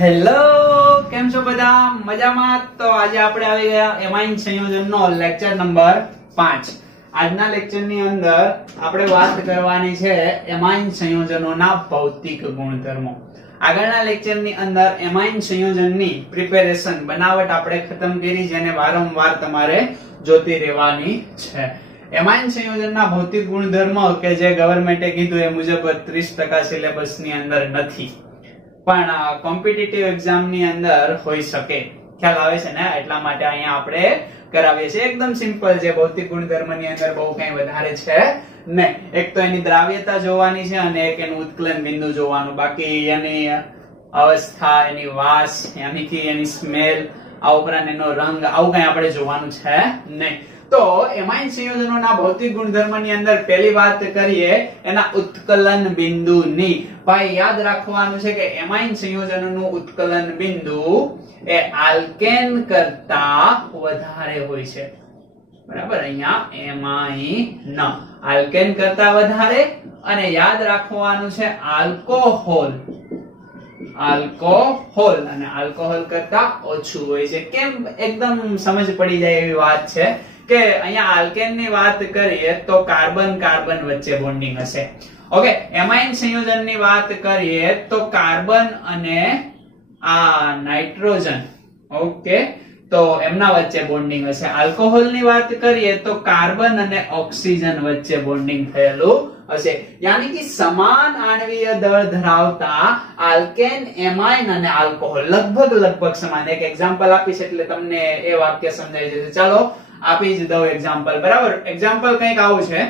Hello, કેમ છો બધા? મજામાં? તો આજે આપણે આવી ગયા એમાઇન સંયોજનનો લેક્ચર નંબર 5. આજના લેક્ચરની અંદર આપણે વાત કરવાની છે એમાઇન સંયોજનોના ભૌતિક ગુણધર્મો. આગળના લેક્ચરની અંદર એમાઇન સંયોજનની પ્રિપેરેશન બનાવટ આપણે ખતમ કરી, જેને વારંવાર તમારે જોતી રહેવાની છે. એમાઇન સંયોજનના ભૌતિક ગુણધર્મો કે જે ગવર્મેન્ટે કીધું એ મુજબ 30% સિલેબસની અંદર નથી, પણ કોમ્પિટિટિવ એક્ઝામ ની અંદર હોઈ શકે. ખ્યાલ આવે છે ને? એટલા માટે અહીંયા આપણે કરાવીએ છીએ. એકદમ સિમ્પલ છે. ભૌતિક ગુણધર્મ ની અંદર બહુ કઈ વધારે છે નહીં. એક તો એની દ્રાવ્યતા જોવાની છે અને એક એનું ઉત્કલન બિંદુ જોવાનું. બાકી એની અવસ્થા, એની વાસ, એની સ્મેલ, આ ઉપરાંત એનો રંગ, આવું કઈ આપણે જોવાનું છે નહીં. તો એમાઇન સંયોજનોના ભૌતિક ગુણધર્મની અંદર પહેલી વાત કરીએ એના ઉત્કલન બિંદુની. ભાઈ યાદ રાખવાનું છે કે એમાઇન સંયોજનોનું ઉત્કલન બિંદુ એ આલ્કેન કરતા વધારે હોય છે. બરાબર? અહીંયા એમાઇન આલ્કેન કરતા વધારે, અને યાદ રાખવાનું છે આલ્કોહોલ અને આલ્કોહોલ કરતા ઓછું હોય છે. કેમ? એકદમ સમજ પડી જાય એવી વાત છે કે અહીંયા આલ્કેન ની વાત કરીએ તો કાર્બન કાર્બન વચ્ચે બોન્ડિંગ હશે. ઓકે, એમાઇન સંયોજન ની વાત કરીએ તો કાર્બન અને આ નાઇટ્રોજન, ઓકે, તો એમના વચ્ચે બોન્ડિંગ હશે. આલ્કોહોલ ની વાત કરીએ તો કાર્બન અને ઓક્સિજન વચ્ચે બોન્ડિંગ થયેલું હશે. યાની કે સમાન આણ્વીય દળ ધરાવતા આલ્કેન, એમાઇન અને આલ્કોહોલ લગભગ સમાન. એક એક્ઝામ્પલ આપીશ એટલે તમને એ વાક્ય સમજાઈ જશે. ચાલો આપી જ દઉં એક્ઝામ્પલ. બરાબર? એક્ઝામ્પલ કંઈક આવું છે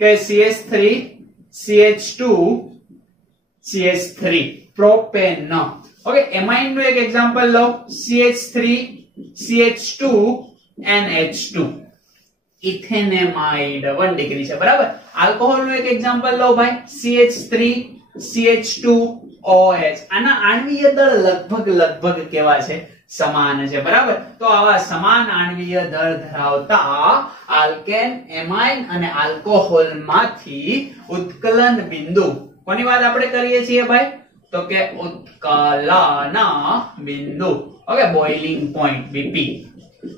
કે CH3 CH2 CH3 propane. Okay, amine નું એક એક્ઝામ્પલ લો. CH3 CH2 NH2 ઇથેનેમાઇડ 1 ડિગ્રી છે. બરાબર? આલ્કોહોલ નું એક એક્ઝામ્પલ લો ભાઈ. CH3 CH2 OH. આના આણ્વીય દળ લગભગ કેવા છે? સમાન છે. બરાબર? તો આવા સમાન આણ્વીય દળ ધરાવતા આલ્કેન, એમાઇન અને આલ્કોહોલ માંથી ઉત્કલન બિંદુ, કોની વાત આપણે કરીએ છીએ ભાઈ? તો કે ઉત્કલન બિંદુ. Okay, boiling point BP.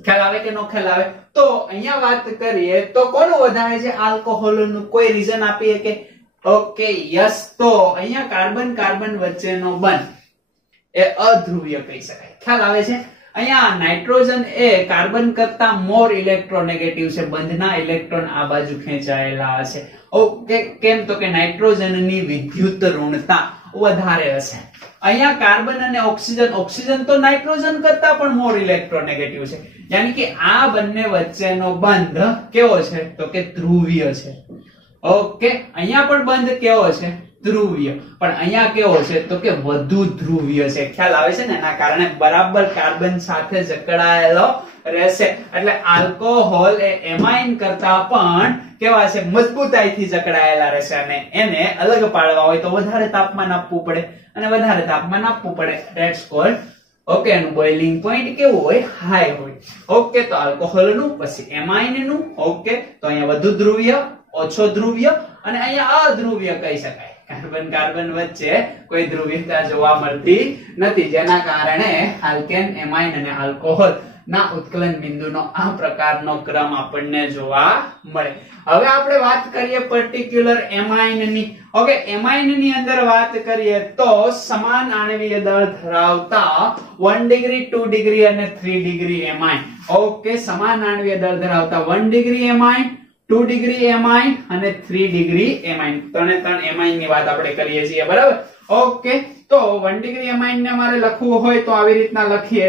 ખ્યાલ આવે કે નો ખ્યાલ આવે? તો અહીંયા વાત કરીએ તો કોનું વધારે છે? આલ્કોહોલ નું. કોઈ રીઝન આપીએ કે? Okay, yes. તો અહીંયા કાર્બન કાર્બન વચ્ચેનો બંધ એ અધ્રુવીય કહી શકાય. ખ્યાલ આવે છે? અહીંયા નાઇટ્રોજન એ કાર્બન કરતા મોર ઇલેક્ટ્રોનેગેટિવ છે. બંધના ઇલેક્ટ્રોન આ બાજુ ખેંચાયેલા હશે. ઓકે, કેમ? તો કે નાઇટ્રોજનની વિદ્યુત ઋણતા વધારે હશે. અહીંયા કાર્બન અને ઓક્સિજન તો નાઇટ્રોજન કરતા પણ મોર ઇલેક્ટ્રોનેગેટિવ છે. યાની કે આ બંને વચ્ચેનો બંધ કેવો છે? તો કે ધ્રુવીય છે. ઓકે, અહીંયા પણ બંધ કેવો છે? ધ્રુવીય. પણ અહીંયા કેવો છે? તો કે વધુ ધ્રુવીય છે. ખ્યાલ આવે છે ને? એના કારણે બરાબર કાર્બન સાથે જકડાયેલો રહેશે. એટલે આલ્કોહોલ એ એમાઇન કરતા પણ કેવા છે? મજબૂતાઈથી જકડાયેલા રહેશે. અને એને અલગ પાડવા હોય તો વધારે તાપમાન આપવું પડે, અને વધારે તાપમાન આપવું પડે. That's cold. ઓકે, એનું બોઇલિંગ પોઈન્ટ કેવું હોય? હાઈ હોય. ઓકે, તો આલ્કોહોલ નું, પછી એમાઇન નું. ઓકે, તો અહીંયા વધુ ધ્રુવીય, ઓછો ધ્રુવીય, અને અહીંયા અધ્રુવીય કહી શકાય. કાર્બન કાર્બન વચ્ચે કોઈ ધ્રુવીયતા જોવા મળતી નથી, જેના કારણે આલ્કેન, એમાઇન અને આલ્કોહોલ ના ઉત્કલન બિંદુનો આ પ્રકારનો ક્રમ આપણને જોવા મળે. હવે આપણે વાત કરીએ પર્ટિક્યુલર એમાઇન ની. ઓકે, એમાઇન ની અંદર વાત કરીએ તો સમાન આણ્વીય દળ ધરાવતા 1 ડિગ્રી, 2 ડિગ્રી અને 3 ડિગ્રી એમાઇન. ઓકે, સમાન આણ્વીય દળ ધરાવતા 1 ડિગ્રી એમાઇન, 2 ડિગ્રી એમાઇન અને 3 ડિગ્રી એમાઇન. ત્રણે એમાઇન ની વાત આપણે કરીએ છીએ. બરાબર? ઓકે, તો 1 ડિગ્રી એમાઇન ને મારે લખવું હોય તો આવી રીતના લખીએ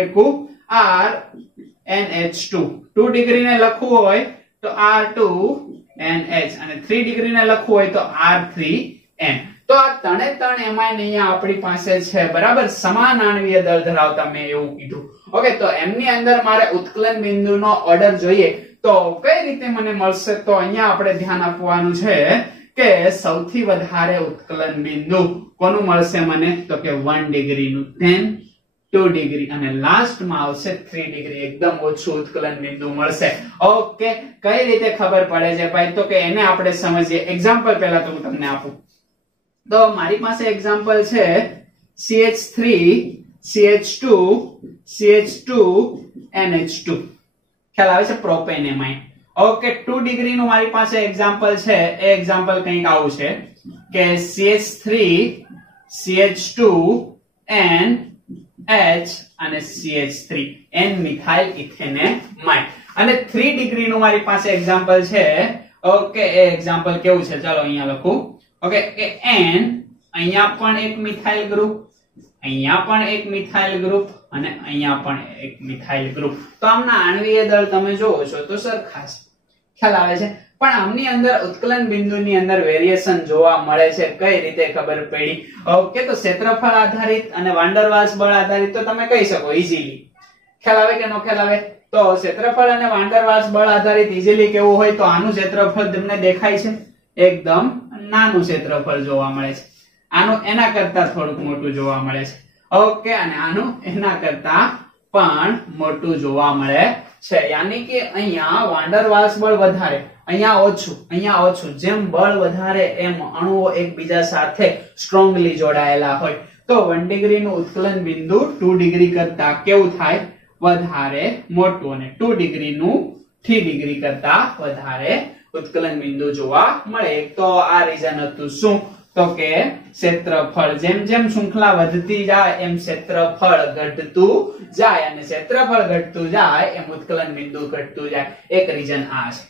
RNH2. 2 ડિગ્રી ને લખવું હોય તો R2NH, અને 3 ડિગ્રી ને લખવું હોય તો R3N. તો આ ત્રણે એમાઇન અહીંયા આપણી પાસે છે. બરાબર? સમાન આણ્વીય દળ ધરાવતા મેં એવું કીધું. ઓકે, તો એમની અંદર મારે ઉત્કલન બિંદુનો ઓર્ડર જોઈએ તો કઈ રીતે મને મળશે? તો અહીંયા આપણે ધ્યાન આપવાનું છે કે સૌથી વધારે ઉત્કલન બિંદુ કોનું મળશે મને? તો કે 1 ડિગ્રી નું, then 2 ડિગ્રી, અને લાસ્ટમાં આવશે 3 ડિગ્રી. એકદમ ઓછું ઉત્કલન બિંદુ મળશે. ઓકે, કઈ રીતે ખબર પડે છે ભાઈ? તો કે એને આપણે સમજીએ. એક્ઝામ્પલ પહેલા તો હું તમને આપું. તો મારી પાસે એક્ઝામ્પલ છે CH3 CH2 NH2 ખ્યાલ આવે છે પ્રોપેન એમાઇન ઓકે 2 ડિગ્રી નું મારી પાસે એક્ઝામ્પલ છે એ એક્ઝામ્પલ કંઈક આવું છે કે CH3 CH2 NH અને CH3 N મિથાઇલ ઇથેનેમાઇન અને 3 ડિગ્રી નું મારી પાસે એક્ઝામ્પલ છે ઓકે એ એક્ઝામ્પલ કેવું છે ચાલો અહીંયા લખું ઓકે કે N અહીંયા પણ એક મિથાઇલ ગ્રુપ અહીંયા પણ એક મિથાઇલ ગ્રુપ અને અહીંયા પણ એક મિથાઇલ ગ્રુપ તો આમના આણ્વીય દળ તમે જોવો છો તો સરખા છે ખ્યાલ આવે છે પણ આમની અંદર ઉત્કલન બિંદુની અંદર વેરિએશન જોવા મળે છે કઈ રીતે ખબર પડી ઓકે તો ક્ષેત્રફળ આધારિત અને વાન ડર વાલ્સ બળ આધારિત તો તમે કહી શકો ઈઝીલી ખ્યાલ આવે કે નો ખ્યાલ આવે તો ક્ષેત્રફળ અને વાન ડર વાલ્સ બળ આધારિત ઈઝીલી કેવું હોય તો આનું ક્ષેત્રફળ તમને દેખાય છે એકદમ નાનું ક્ષેત્રફળ જોવા મળે છે આનું એના કરતા થોડુંક મોટું જોવા મળે છે ઓકે અને આનું એના કરતા પણ મોટું જોવા મળે છે યાની કે અહીંયા વાન ડર વાલ્સ બળ વધારે અહીંયા ઓછું જેમ બળ વધારે એમ અણુઓ એકબીજા સાથે સ્ટ્રોંગલી જોડાયેલા હોય તો 1 ડિગ્રી નું ઉત્કલન બિંદુ 2 ડિગ્રી કરતા કેવું થાય વધારે મોટું અને 2 ડિગ્રી નું 3 ડિગ્રી કરતા વધારે ઉત્કલન બિંદુ જોવા મળે તો આ રીઝન હતું શું તો કે ક્ષેત્રફળ જેમ જેમ શૃંખલા વધતી જાય એમ ક્ષેત્રફળ ઘટતું જાય અને ક્ષેત્રફળ ઘટતું જાય એમ ઉત્કલન બિંદુ ઘટતું જાય એક રીઝન આ છે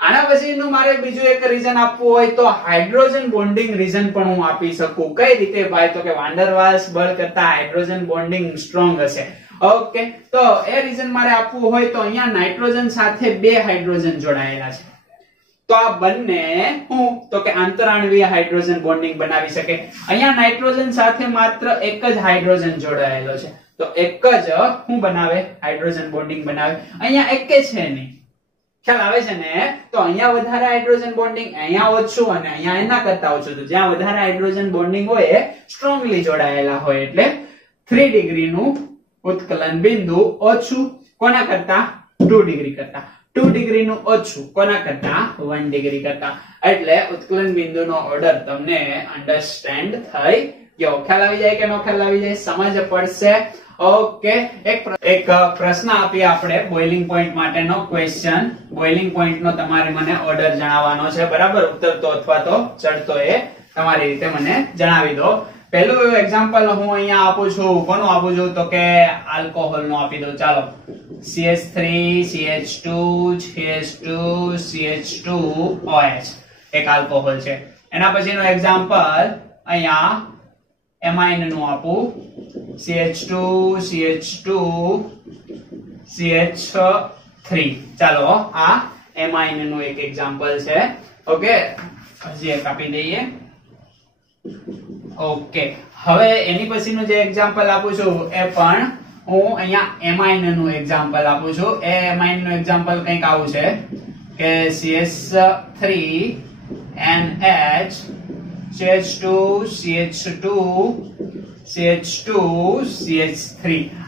આના પછીનું મારે બીજું એક રીઝન આપવું હોય તો હાઇડ્રોજન બોન્ડિંગ રીઝન પણ હું આપી શકું કઈ રીતે ભાઈ તો કે વાન ડર વાલ્સ બળ કરતા હાઇડ્રોજન બોન્ડિંગ સ્ટ્રોંગ હશે ઓકે તો એ રીઝન મારે આપવું હોય તો અહીંયા નાઇટ્રોજન સાથે બે હાઇડ્રોજન જોડાયેલા છે તો આ બંને હું તો કે આંતરાણવીય હાઇડ્રોજન બોન્ડિંગ બનાવી શકે અહીંયા નાઇટ્રોજન સાથે માત્ર એક જ હાઇડ્રોજન જોડાયેલો છે તો એક જ હું બનાવે હાઇડ્રોજન બોન્ડિંગ બનાવે અહીંયા એક છે નહીં ખ્યાલ આવે છે ને તો અહીંયા વધારે હાઇડ્રોજન બોન્ડિંગ અહીંયા ઓછું અને અહીંયા એના કરતા ઓછું તો જ્યાં વધારે હાઇડ્રોજન બોન્ડિંગ હોય એ સ્ટ્રોંગલી જોડાયેલા હોય એટલે 3 ડિગ્રી નું ઉત્કલન બિંદુ ઓછું કોના કરતા 2 ડિગ્રી કરતા 2 ડિગ્રી નું ઓછું કોના કરતા 1 ડિગ્રી કરતા એટલે ઉત્કલન બિંદુનો ઓર્ડર તમને અન્ડરસ્ટેન્ડ થઈ ગયો ખ્યાલ આવી જાય કે નો ખ્યાલ આવી જાય સમજ પડશે ઓકે એક પ્રશ્ન આપીએ આપણે બોઇલિંગ પોઈન્ટ માટેનો ક્વેશ્ચન બોઇલિંગ પોઈન્ટ નો તમારે મને ઓર્ડર જણાવવાનો છે બરાબર ઉતરતો અથવા તો ચડતો એ તમારી રીતે મને જણાવી દો પહેલું એક્ઝામ્પલ હું અહીંયા આપું છું કોનું આપું છું તો કે આલ્કોહોલ નું આપી દઉં ચાલો CH3 CH2 CH2 CH2OH એક આલ્કોહોલ છે એના પછીનો એક્ઝામ્પલ અહીંયા એમાઇન નું આપું CH2 CH2 CH3 ચાલો આ એમાઇન નું એક એક્ઝામ્પલ છે ઓકે હજી એક આપી દઈએ ઓકે હવે એની પછીનું જે એક્ઝામ્પલ આપું છું એ પણ હું અહીંયા એમાઇન નું એક્ઝામ્પલ આપું છું એ એમાઇન નું એક્ઝામ્પલ કંઈક આવું છે કે CH3 NH CH2 CH2 CH2 CH3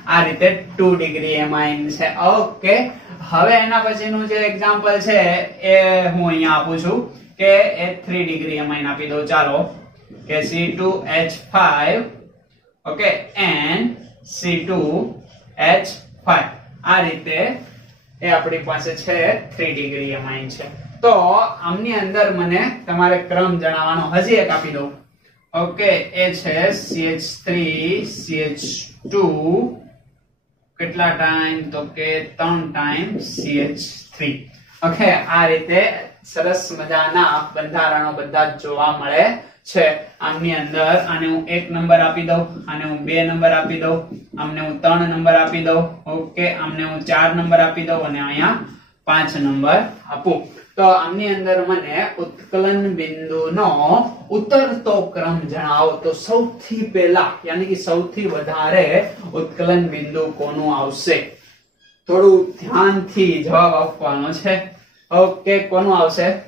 આ રીતે 2 ડિગ્રી એમાઇન છે ઓકે હવે એના પછીનું જે એક્ઝામ્પલ છે એ હું અહીંયા આપું છું કે એ 3 ડિગ્રી એમાઇન આપી દઉં ચાલો કે C2H5 ઓકે and C2H5 આ રીતે એ આપણી પાસે છે 3 ડિગ્રી એમાઇન છે તો આમની અંદર મને તમારે ક્રમ જણાવવાનો હજી એક આપી દઉં ઓકે એ છે CH3 CH2 કેટલા ટાઈમ તો કે 3 ટાઈમ CH3 ઓકે આ રીતે સરસ મજાના બંધારણો બધા જોવા મળે છે આમની અંદર આને હું 1 નંબર આપી દઉં આને હું 2 નંબર આપી દઉં આમને હું 3 નંબર આપી દઉં ઓકે આમને હું 4 નંબર આપી દઉં અને અહીંયા 5 નંબર આપું તો આમની અંદર મને ઉત્કલન બિંદુનો ઉતરતો ક્રમ જણાવો તો સૌથી પહેલા યાની કે સૌથી વધારે ઉત્કલન બિંદુ કોનું આવશે થોડું ધ્યાનથી જવાબ આપવાનો છે ઓકે કોનું આવશે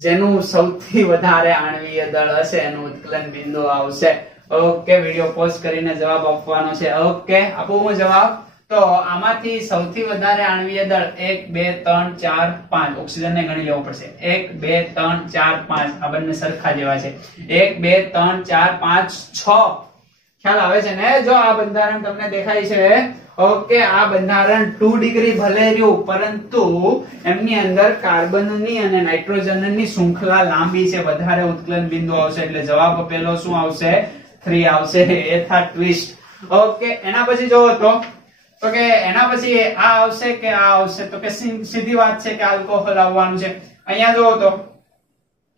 જેનું સૌથી વધારે આણ્વીય દળ હશે એનું ઉત્કલન બિંદુ આવશે ઓકે વિડિયો પોઝ કરીને જવાબ આપવાનો છે ઓકે આપું હું જવાબ તો આમાંથી સૌથી વધારે આણ્વીય દળ 1 2 3 4 5 ઓક્સિજન ને ગણી લેવો પડશે 1 2 3 4 5 આ બંને સરખા જેવા છે 1 2 3 4 5 6 ખ્યાલ આવે છે ને? જો આ બંધારણ તમને દેખાય છે, ઓકે, આ બંધારણ 2 ડિગ્રી ભલે રહ્યું, પરંતુ એમની અંદર કાર્બનની અને નાઇટ્રોજનની શૃંખલા લાંબી છે, વધારે ઉત્કલન બિંદુ આવશે, એટલે જવાબ પેલો શું આવશે? 3 આવશે. એ થા ટ્વિસ્ટ. ઓકે, એના પછી જોવો તો કે એના પછી આ આવશે કે આ આવશે? તો કે સીધી વાત છે કે આલ્કોહોલ આવવાનું છે. અહીંયા જોવો તો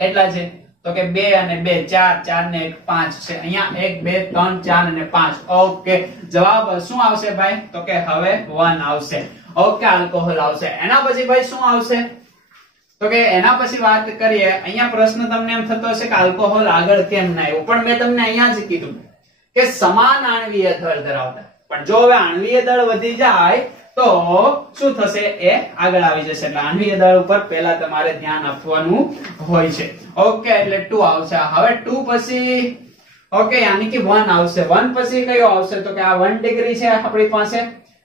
કેટલા છે? તો કે 2 અને 2 4, 4 ને 1 5 છે. અહીંયા 1 2 3 4 અને 5. ઓકે, જવાબ શું આવશે ભાઈ? તો કે હવે 1 આવશે. ઓકે, આલ્કોહોલ આવશે. એના પછી ભાઈ શું આવશે? તો કે એના પછી વાત કરીએ. અહીંયા પ્રશ્ન તમને એમ થતો હશે કે આલ્કોહોલ આગળ કેમ ના આવ્યું? પણ મેં તમને અહીંયા જ કીધું કે સમાન આણ્વીય દળ ધરાવતા. પણ જો હવે આણ્વીય દળ વધી જાય તો શું થશે? એ આગળ આવી જશે. એટલે આણ્વીય દળ ઉપર પહેલા તમારે ધ્યાન આપવાનું હોય છે. ઓકે, એટલે 2 આવશે. હવે 2 પછી ઓકે, યાની કે 1 આવશે. 1 પછી કયો આવશે? તો કે આ 1 ડિગ્રી છે આપણી પાસે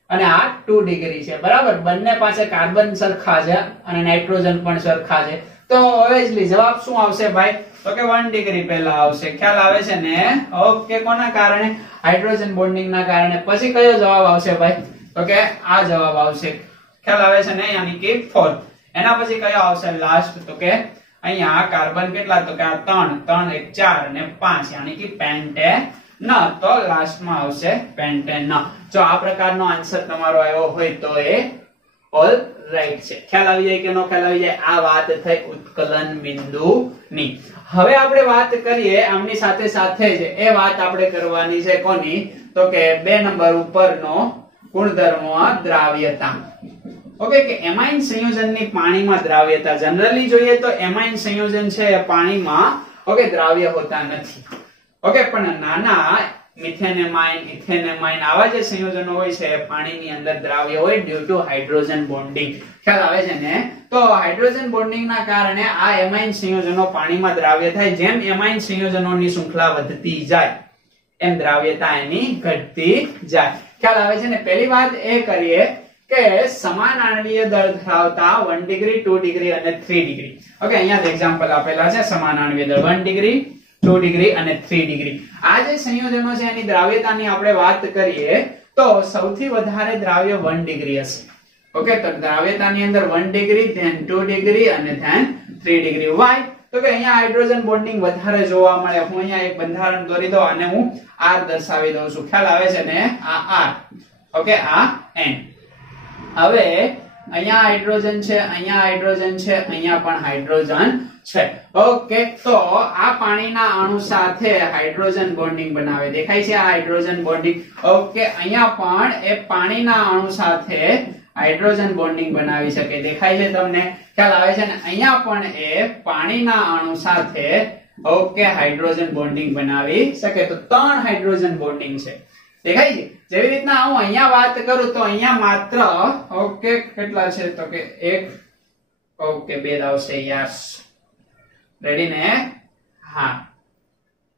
અને આ 2 ડિગ્રી છે, બરાબર? બંને પાસે કાર્બન સરખા છે અને નાઇટ્રોજન પણ સરખા છે. તો ઓબ્વિયસલી જવાબ શું આવશે ભાઈ? તો કે 1 ડિગ્રી પહેલા આવશે. ખ્યાલ આવે છે ને? ઓકે, કોના કારણે? હાઇડ્રોજન બોન્ડિંગ ના કારણે. પછી કયો જવાબ આવશે ભાઈ? તો કે આ જવાબ આવશે. ખ્યાલ આવે છે ને? યાની કે 4. એના પછી કયો આવશે લાસ્ટ? તો કે અહીંયા કાર્બન કેટલા? તો કે આ 3 3 1 4 અને 5, યાની કે પેન્ટેન. તો લાસ્ટમાં આવશે પેન્ટેન. જો આ પ્રકારનો આન્સર તમારો આવ્યો હોય તો એ ઓલ રાઈટ છે. ખ્યાલ આવી જાય કે નો ખ્યાલ આવી જાય? આ વાત થઈ ઉત્કલન બિંદુની. હવે આપણે વાત કરીએ આમની સાથે સાથે જ એ વાત આપણે કરવાની છે કોની? તો કે 2 નંબર ઉપરનો ગુણધર્મો દ્રાવ્યતા. ઓકે, કે એમાઇન સંયોજનની પાણીમાં દ્રાવ્યતા. જનરલી જોઈએ તો એમાઇન સંયોજન છે એ પાણીમાં ઓકે દ્રાવ્ય હોતા નથી. ઓકે, પણ નાના મિથેનેમાઇન, ઇથેનેમાઇન આવા જે સંયોજનો હોય છે પાણીની અંદર દ્રાવ્ય હોય ડ્યુ ટુ હાઇડ્રોજન બોન્ડિંગ. ખ્યાલ આવે છે ને? તો હાઇડ્રોજન બોન્ડિંગ ના કારણે આ એમાઇન સંયોજનો પાણીમાં દ્રાવ્ય થાય. જેમ એમાઇન સંયોજનોની શૃંખલા વધતી જાય એમ દ્રાવ્યતા એની ઘટતી જાય. ખ્યાલ આવે છે ને? પહેલી વાત એ કરીએ કે સમાન આણ્વીય દળ ધરાવતા 1 ડિગ્રી 2 ડિગ્રી અને 3 ડિગ્રી. ઓકે, અહીંયા એક્ઝામ્પલ આપેલા છે સમાન આણ્વીય દળ 1 ડિગ્રી 2 ડિગ્રી અને 3 ડિગ્રી. આ જે સંયોજનો છે એની દ્રાવ્યતાની આપણે વાત કરીએ તો સૌથી વધારે દ્રાવ્ય 1 ડિગ્રી હશે. ઓકે, તો દ્રાવ્યતાની અંદર 1 ડિગ્રી, then 2 ડિગ્રી અને then 3 ડિગ્રી. વાય? તો કે અહીંયા હાઇડ્રોજન બોન્ડિંગ વધારે જોવા મળે. હું અહીંયા એક બંધારણ દોરી દઉં અને હું R દર્શાવી દઉં છું. ખ્યાલ આવે છે ને? આ R. ઓકે, આ N. હવે અહીંયા હાઇડ્રોજન છે, અહીંયા હાઇડ્રોજન છે, અહીંયા પણ હાઇડ્રોજન છે. ઓકે, તો આ પાણીના અણુ સાથે હાઇડ્રોજન બોન્ડિંગ બનાવે. દેખાય છે આ હાઇડ્રોજન બોન્ડિંગ? ઓકે, અહીંયા પણ એ પાણીના અણુ સાથે હાઇડ્રોજન બોન્ડિંગ બનાવી શકે. દેખાય છે તમને? ખ્યાલ આવે છે ને? અહીંયા પણ એ પાણીના અણુ સાથે ઓકે હાઇડ્રોજન બોન્ડિંગ બનાવી શકે. તો 3 હાઇડ્રોજન બોન્ડિંગ છે. દેખાય છે? જેવી રીતના હું અહીંયા વાત કરું તો અહીંયા માત્ર ઓકે કેટલા છે? તો કે 1 ઓકે 2 આવશે. યસ, રેડી ને? હા,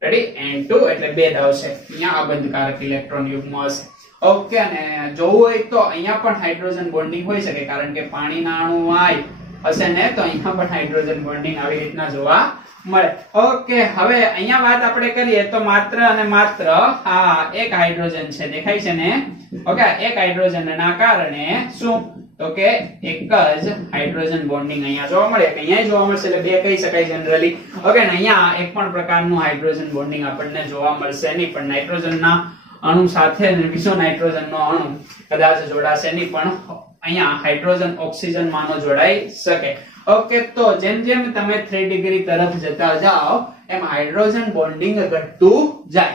રેડી. N2 એટલે 2 આવશે. અહીંયા અબંધકારક ઇલેક્ટ્રોન યુગ્મ હશે. ઓકે, અને જોવું હોય તો અહીંયા પણ હાઇડ્રોજન બોન્ડિંગ હોઈ શકે, કારણ કે પાણીના અણુ હોય હશે ને, તો અહીંયા પણ હાઇડ્રોજન બોન્ડિંગ આવી રીતના જોવા મળે. ઓકે, હવે અહીંયા વાત આપણે કરીએ તો માત્ર અને માત્ર આ એક હાઇડ્રોજન છે. દેખાય છે ને? ઓકે, એક હાઇડ્રોજન ના કારણે શું? તો કે એક જ હાઇડ્રોજન બોન્ડિંગ અહીંયા જોવા મળે. અહીંયા જોવા મળશે એટલે 2 કહી શકાય જનરલી. ઓકે, ને અહીંયા એક પણ પ્રકારનું હાઇડ્રોજન બોન્ડિંગ આપણને જોવા મળશે નહીં. પણ નાઇટ્રોજનના અણુ સાથે બીજો નાઇટ્રોજનનો અણુ કદાચ જોડાશે નહીં, પણ અહીંયા હાઇડ્રોજન ઓક્સિજન માનો જોડાઈ શકે. ઓકે, તો જેમ જેમ તમે 3 ડિગ્રી તરફ જતા જાઓ એમ હાઇડ્રોજન બોન્ડિંગ ઘટતું જાય.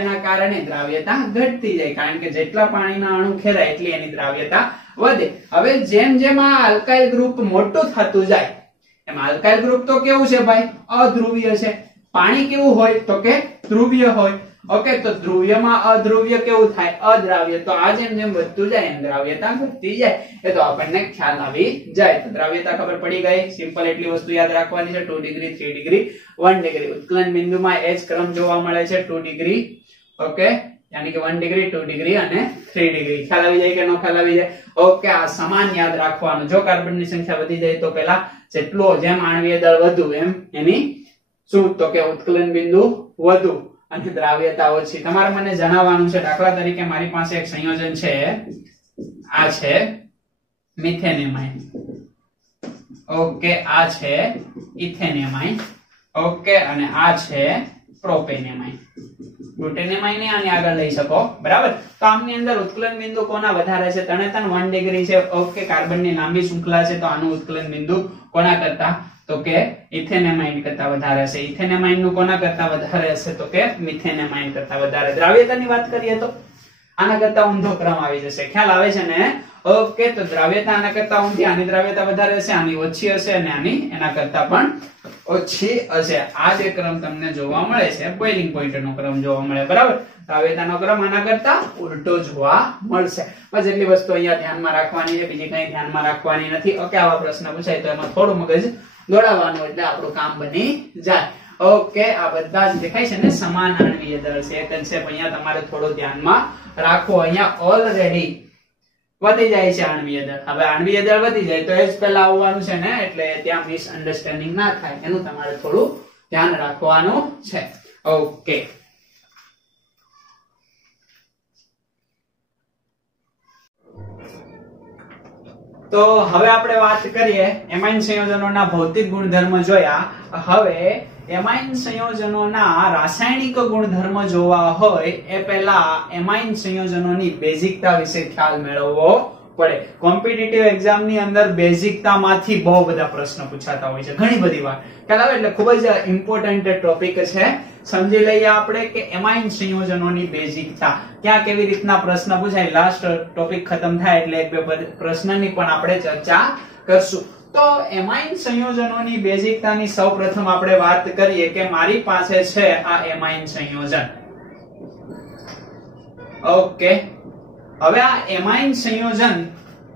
એના કારણે દ્રાવ્યતા ઘટતી જાય, કારણ કે જેટલા પાણીના અણુ ખેરાય એટલી એની દ્રાવ્યતા વધે. હવે જેમ જેમ આ આલ્કાઇલ ગ્રુપ મોટું થતું જાય એમ આલ્કાઇલ ગ્રુપ તો કેવું છે ભાઈ? અધ્રુવીય છે. પાણી કેવું હોય? તો કે ધ્રુવીય હોય. ઓકે, તો ધ્રુવ્યમાં અધ્રુવ્ય કેવું થાય? અદ્રાવ્ય. તો આ જેમ જેમ વધતું જાય એમ દ્રાવ્યતા ઘટતી જાય. એ તો આપણને ખ્યાલ આવી જાય. તો દ્રાવ્યતા ખબર પડી ગઈ. સિમ્પલ એટલી વસ્તુ યાદ રાખવાની છે. 2 ડિગ્રી 3 ડિગ્રી 1 ડિગ્રી. ઉત્કલન બિંદુમાં એ જ ક્રમ જોવા મળે છે. 2 ડિગ્રી ઓકે, યાની કે 1 ડિગ્રી 2 ડિગ્રી અને 3 ડિગ્રી. ખ્યાલ આવી જાય કે નો ખ્યાલ આવી જાય? ઓકે, આ સમાન યાદ રાખવાનું. જો કાર્બનની સંખ્યા વધી જાય તો પેલા જેમ આણ્વીય દળ વધુ એમ એની શું? તો કે ઉત્કલન બિંદુ વધુ. અને દ્રાવ્યતા ઓછી. તમારે મને જણાવવાનું છે, દાખલા તરીકે મારી પાસે એક સંયોજન છે, આ છે મિથેનેમાઇન, ઓકે, આ છે ઇથેનેમાઇન, ઓકે, અને આ છે પ્રોપેનેમાઇન. ગ્લુટેનેમાઇન આની આગળ લઈ શકો, બરાબર. તો આમની અંદર ઉત્કલન બિંદુ કોના વધારે છે? 1 ડિગ્રી છે, ઓકે. કાર્બનની લાંબી શૃંખલા છે, તો આનું ઉત્કલન બિંદુ કોના કરતા? તો કે ઇથેનેમાઇન કરતા વધારે છે. ઇથેનેમાઇન નું કોના કરતા વધારે હશે? તો કે મિથેનેમાઇન કરતા વધારે. દ્રાવ્યતાની વાત કરીએ તો આના કરતા ઊંધો ક્રમ આવી જશે. ખ્યાલ આવે છે ને? ઓકે, તો દ્રાવ્યતા આના કરતા ઊંધી, આની દ્રાવ્યતા વધારે હશે, આની ઓછી હશે, અને આની એના કરતા પણ ઓછી હશે. આ જે ક્રમ તમને જોવા મળે છે, બોઇલિંગ પોઈન્ટ નો ક્રમ જોવા મળે, બરાબર. દ્રાવ્યતાનો ક્રમ આના કરતા ઉલટો જોવા મળશે. બસ એટલી વસ્તુ અહીંયા ધ્યાનમાં રાખવાની છે, બીજી કઈ ધ્યાનમાં રાખવાની નથી. ઓકે, આવા પ્રશ્ન પૂછાય તો એમાં થોડું મગજ દોડાવવાનું, એટલે આપણું કામ બની જાય. ઓકે, આ બધા જ દેખાય છે ને સમાન આણ્વીય દળ છે. કન્સેપ્ટ અહીંયા તમારે થોડું ધ્યાનમાં રાખો. અહીંયા ઓલરેડી વધી જાય છે આણ્વીય દળ. હવે આણ્વીય દળ વધી જાય તો એ જ પહેલા આવવાનું છે ને, એટલે ત્યાં મિસઅન્ડરસ્ટેન્ડિંગ ના થાય એનું તમારે થોડું ધ્યાન રાખવાનું છે. ઓકે, તો હવે આપણે વાત કરીએ એમાઇન સંયોજનોના ભૌતિક ગુણધર્મ જોયા. હવે એમાઇન સંયોજનોના રાસાયણિક ગુણધર્મ જોવા હોય એ પહેલા એમાઇન સંયોજનોની બેઝિકતા વિશે ખ્યાલ મેળવવો પડે. કોમ્પિટિટિવ એક્ઝામ ની અંદર બેઝિકતામાંથી બહુ બધા પ્રશ્ન પૂછાતા હોય છે, ઘણી બધી વાર. ખ્યાલ આવે? એટલે ખૂબ જ ઇમ્પોર્ટન્ટ ટોપિક છે. સમજી લઈએ આપણે કે એમાઇન સંયોજનોની બેઝિકતા ક્યાં કેવી રીતના પ્રશ્ન પૂછાય. લાસ્ટ ટોપિક ખતમ થાય એટલે એક બે પ્રશ્નની પણ આપણે ચર્ચા કરશું. તો એમાઇન સંયોજનોની બેઝિકતાની સૌપ્રથમ આપણે વાત કરીએ કે મારી પાસે છે આ એમાઇન સંયોજન, ઓકે. હવે આ એમાઇન સંયોજન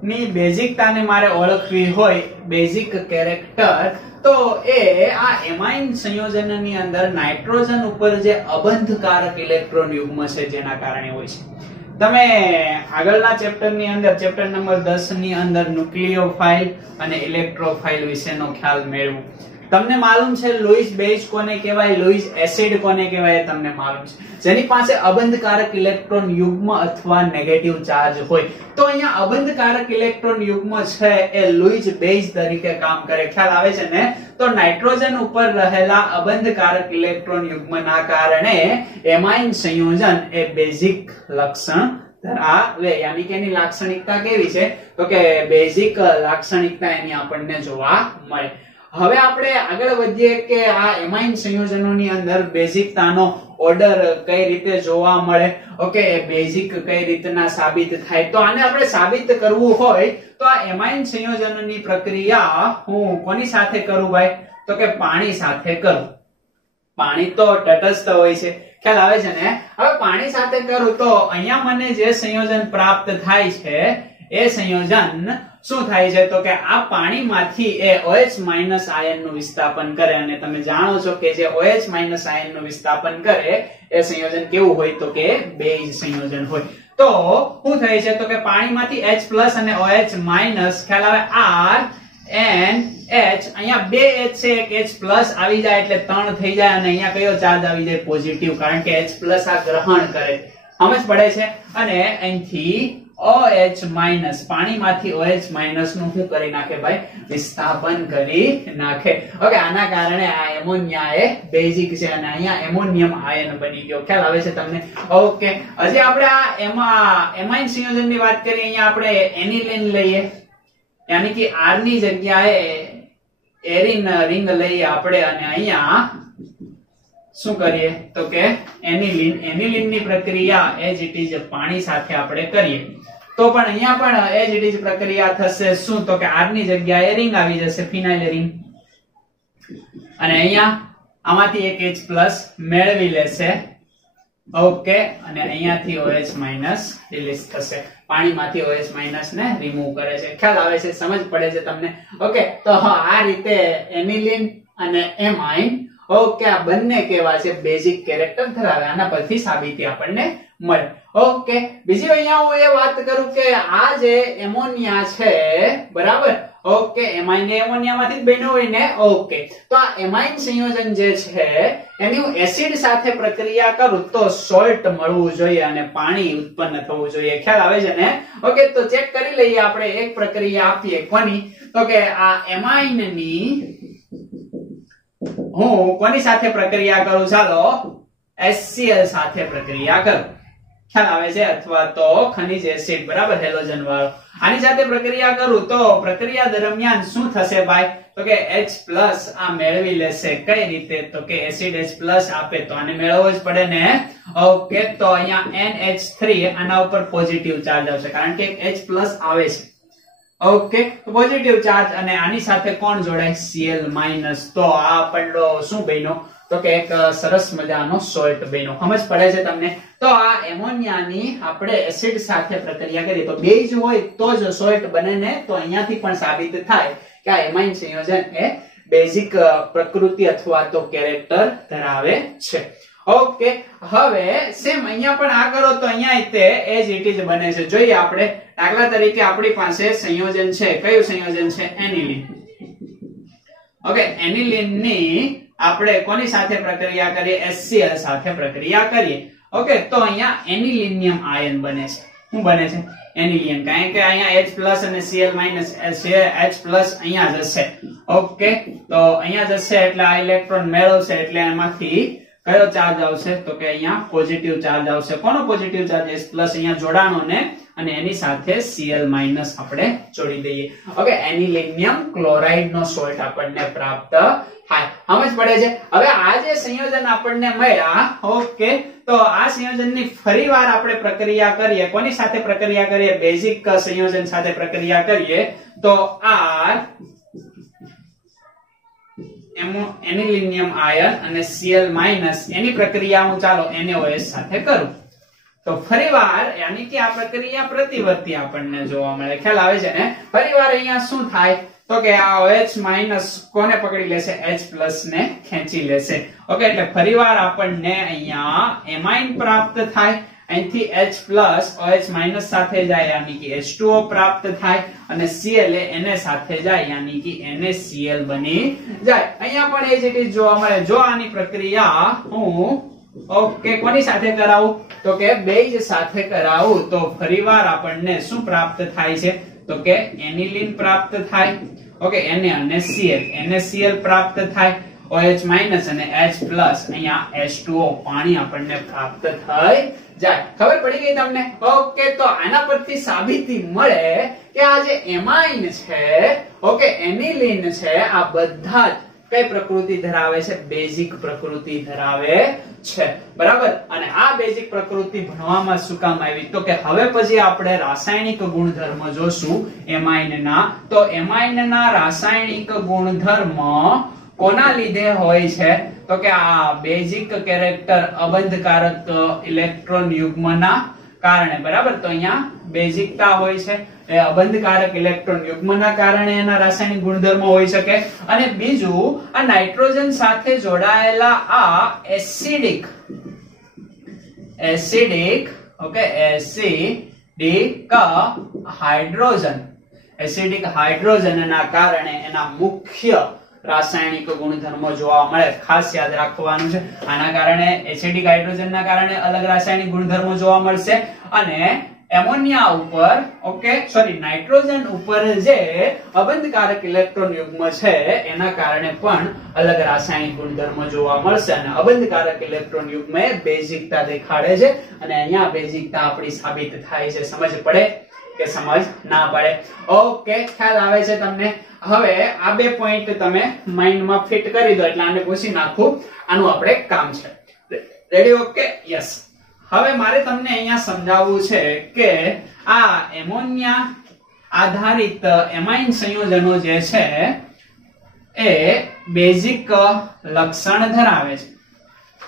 ની બેઝિકતાને મારે ઓળખવી હોય, બેઝિક કેરેક્ટર, તો એ આ એમાઇન સંયોજનની અંદર નાઇટ્રોજન ઉપર જે અબંધકારક ઇલેક્ટ્રોન યુગ્મ છે જેના કારણે હોય છે. તમે આગળના ચેપ્ટરની અંદર, ચેપ્ટર નંબર 10 ની અંદર ન્યુક્લિયોફાઇલ અને ઇલેક્ટ્રોફાઇલ વિશેનો ખ્યાલ મેળવો. તમને માલુમ છે લુઈસ બેઝ કોને કહેવાય, લુઈસ એસિડ કોને કહેવાય, તમને માલુમ છે. જેની પાસે અબંધકારક ઇલેક્ટ્રોન યુગ્મ અથવા નેગેટિવ ચાર્જ હોય, તો અહીંયા અબંધકારક ઇલેક્ટ્રોન યુગ્મ છે એ લુઈસ બેઝ તરીકે કામ કરે. ખ્યાલ આવે છે ને? તો નાઇટ્રોજન ઉપર રહેલા અબંધકારક ઇલેક્ટ્રોન યુગ્મના કારણે એમાઇન સંયોજન એ બેઝિક લક્ષણ ધરાવે. યાની કે એની લાક્ષણિકતા કેવી છે? તો કે બેઝિક લાક્ષણિકતા એની આપણને જોવા મળે. હવે આપણે આગળ વધીએ કે આ એમાઇન સંયોજનોની અંદર બેઝિકતાનો ઓર્ડર કઈ રીતે જોવા મળે, ઓકે, બેઝિક કઈ રીતના સાબિત થાય. તો આને આપણે સાબિત કરવું હોય તો આ એમાઇન સંયોજનની પ્રક્રિયા હું કોની સાથે કરું ભાઈ? તો કે પાણી સાથે કરું. પાણી તો તટસ્થ હોય છે, ખ્યાલ આવે છે ને? હવે પાણી સાથે કરું તો અહીંયા મને જે સંયોજન પ્રાપ્ત થાય છે એ સંયોજન શું થાય છે? તો કે આ પાણીમાંથી એ OH- આયનનું વિસ્થાપન કરે, અને તમે જાણો છો કે જે OH- આયનનું વિસ્થાપન કરે એ સંયોજન કેવું હોય? તો કે બેઝ સંયોજન હોય. તો શું થાય છે? તો કે પાણીમાંથી H+ અને OH-, ખ્યાલ આવે? RNH, અહીંયા બે H છે, એક H+ આવી જાય એટલે 3 થઈ જાય, અને અહીંયા કયો ચાર્જ આવી જાય? પોઝિટિવ, કારણ કે H+ આ ગ્રહણ કરે. સમજ પડે છે? અને અહીંથી OH- પાણીમાંથી OH- નું શું કરી નાખે ભાઈ? વિસ્થાપન કરી નાખે. ઓકે, આના કારણે આ એમોનિયા એ બેઝિક છે, અને અહીંયા એમોનિયમ આયન બની ગયો. ખ્યાલ આવે છે તમને? ઓકે, હજી આપણે આ એમાઇન સંયોજનની વાત કરીએ. અહીંયા આપણે એનિલીન લઈએ, યાની કે R ની જગ્યાએ એરિન રિંગ લઈએ આપણે, અને અહીંયા શું કરીએ? તો કે એનિલીન ની પ્રક્રિયા એજ ઇટ ઇઝ પાણી સાથે આપણે કરીએ તો પણ અહીંયા પણ એજ ઇટ ઇઝ પ્રક્રિયા થશે. શું? તો કે R ની જગ્યાએ રિંગ આવી જશે, ફિનાઇલ રિંગ, અને અહીંયા આમાંથી એક H+ મેળવી લેશે, ઓકે, અને અહીંયાથી OH- રિલીઝ થશે. પાણીમાંથી OH- ને રિમૂવ કરે છે. ખ્યાલ આવે છે? સમજ પડે છે તમને? ઓકે, તો આ રીતે એનિલીન અને એમાઇન, ઓકે, આ બંને કેવા છે? બેઝિક કેરેક્ટર ધરાવે. આના પરથી સાબિતી આપણને મળે. ઓકે, બીજી અહીંયા હું એ વાત કરું કે આ જે એમોનિયા છે, બરાબર, ઓકે, એમાઇન ને એમોનિયામાંથી જ બન્યો હોય ને. ઓકે, તો આ એમાઇન સંયોજન જે છે એની હું એસિડ સાથે પ્રક્રિયા કરું તો સોલ્ટ મળવું જોઈએ અને પાણી ઉત્પન્ન થવું જોઈએ. ખ્યાલ આવે છે ને? ઓકે, તો ચેક કરી લઈએ આપણે. એક પ્રક્રિયા આપીએ કોની, તો કે આ એમાઇન ની હું કોની સાથે પ્રક્રિયા કરું, ચાલો HCl સાથે પ્રક્રિયા કરું. ખ્યાલ આવે છે? અથવા તો ખનિજ એસિડ, બરાબર, હેલોજન વાળો. આની સાથે પ્રક્રિયા કરું તો પ્રક્રિયા દરમિયાન શું થશે ભાઈ, તો કે H+ આ મેળવી લેશે. કઈ રીતે, તો કે એસિડ H+ આપે તો આને મેળવવો જ પડે ને. ઓકે, તો અહીંયા NH3 આના ઉપર પોઝિટિવ ચાર્જ આવશે કારણ કે H+ આવે છે. ઓકે, પોઝિટિવ ચાર્જ અને આની સાથે કોણ જોડાય, Cl-. તો આ આપણો શું બન્યો, તો કે એક સરસ મજાનો સોલ્ટ બન્યો. સમજ પડે છે તમને? તો આ એમોનિયાની આપણે એસિડ સાથે પ્રક્રિયા કરી તો બેઝ હોય તો જ સોલ્ટ બને ને. તો અહીંયાથી પણ સાબિત થાય કે આ એમાઇન સંયોજન એ બેઝિક પ્રકૃતિ અથવા તો કેરેક્ટર ધરાવે છે. ઓકે, હવે સેમ અહીંયા પણ આ કરો તો અહીંયા તે એજ ઇટ ઇઝ બને છે. જોઈએ આપણે. દાખલા તરીકે આપણી પાસે સંયોજન છે. કયું સંયોજન છે? એનિલીન. ઓકે, એનિલીન ની આપણે કોની સાથે પ્રક્રિયા કરીએ, HCl સાથે પ્રક્રિયા કરીએ. ઓકે, તો અહીંયા એનિલિનિયમ આયન બને છે. શું બને છે? એનિલિયન. કારણ કે અહીંયા H+ અને Cl- છે, H+ અહીંયા જશે. ઓકે, તો અહીંયા જશે એટલે આ ઇલેક્ટ્રોન મેળવશે એટલે એમાંથી કયો ચાર્જ આવશે, તો કે અહીંયા પોઝિટિવ ચાર્જ આવશે. કોનો પોઝિટિવ ચાર્જ? H+ અહીંયા જોડાણો ને, અને એની સાથે Cl- આપણે જોડી દઈએ. ઓકે, એનિલિનિયમ ક્લોરાઇડ નો સોલ્ટ આપણને પ્રાપ્ત થાય. સમજ પડે છે? હવે આ જે સંયોજન આપણને મળ્યા, ઓકે, તો આ સંયોજનની ફરીવાર આપણે પ્રક્રિયા કરીએ. કોની સાથે પ્રક્રિયા કરીએ? બેઝિક સંયોજન સાથે પ્રક્રિયા કરીએ તો R એનિલિનિયમ આયન અને Cl- એની પ્રક્રિયા હું ચાલો NaOH સાથે કરું તો ફરીવાર યાની કે આ પ્રક્રિયા પ્રતિવર્તી આપણને જોવા મળે. ખ્યાલ આવે છે ને? ફરીવાર અહીંયા શું થાય, તો કે આ OH- કોને પકડી લેશે? H+ ને ખેંચી લેશે. ઓકે, એટલે ફરીવાર આપણને અહીંયા એમાઇન પ્રાપ્ત થાય. અહીંથી H+ OH- સાથે જાય યાની કે H2O પ્રાપ્ત થાય અને Cl એને સાથે જાય યાની કે NaCl બની જાય. અહીંયા પણ એ જ રીતે જોવા મળે. જો આની પ્રક્રિયા હું ઓકે કોની સાથે કરાવું, તો કે બેઝ સાથે કરાવું તો ફરીવાર આપણને શું પ્રાપ્ત થાય છે, તો કે એનિલીન પ્રાપ્ત થાય. ઓકે, Na અને Cl, NaCl પ્રાપ્ત થાય. OH- અને H+ અહીંયા H2O પાણી આપણને પ્રાપ્ત થઈ જાય. ખબર પડી ગઈ તમને? ઓકે, તો આના પરથી સાબિતી મળે કે આ જે એમાઇન છે, ઓકે, એનિલીન છે, આ બધા જ કઈ પ્રકૃતિ ધરાવે છે? બેઝિક પ્રકૃતિ ધરાવે છે. બરાબર. અને આ બેઝિક પ્રકૃતિ ભણવામાં શું કામ આવી, તો કે હવે પછી આપણે રાસાયણિક ગુણધર્મ જોશું એમાઇનના. તો એમાઇનના રાસાયણિક ગુણધર્મ કોના લીધે હોય છે, તો કે આ બેઝિક કેરેક્ટર અબંધકારક ઇલેક્ટ્રોન યુગ્મના કારણે. બરાબર. તો અહીંયા બેઝિકતા હોય છે એ અબંધકારક ઇલેક્ટ્રોન યુગ્મના કારણે એના રાસાયણિક ગુણધર્મો હોઈ શકે. અને બીજું આ નાઇટ્રોજન સાથે જોડાયેલા આ એસિડિક ઓકે એસિડિક હાઇડ્રોજનના કારણે એના મુખ્ય રાસાયણિક ગુણધર્મો જોવા મળે. ખાસ યાદ રાખવાનું છે. આના કારણે એસિડિક હાઇડ્રોજનના કારણે અલગ રાસાયણિક ગુણધર્મો જોવા મળશે અને એમોનિયા ઉપર ઓકે સોરી નાઇટ્રોજન ઉપર જે અબંધકારક ઇલેક્ટ્રોન યુગ્મ છે એના કારણે પણ અલગ રાસાયણિક ગુણધર્મો જોવા મળશે. અને અબંધકારક ઇલેક્ટ્રોન યુગ્મ એ બેઝિકતા દેખાડે છે અને અહીંયા બેઝિકતા આપણી સાબિત થાય છે. સમજ પડે કે સમજ ના પડે? ઓકે, ખ્યાલ આવે છે તમને? હવે આ બે પોઈન્ટ તમે માઇન્ડમાં ફિટ કરી દો એટલે આને પૂછી નાખું. આનું આપણે કામ છે. રેડી? Okay, yes. હવે મારે તમને અહીંયા સમજાવવું છે કે આ એમોનિયા આધારિત એમાઇન સંયોજનો જે છે એ બેઝિક લક્ષણ ધરાવે છે.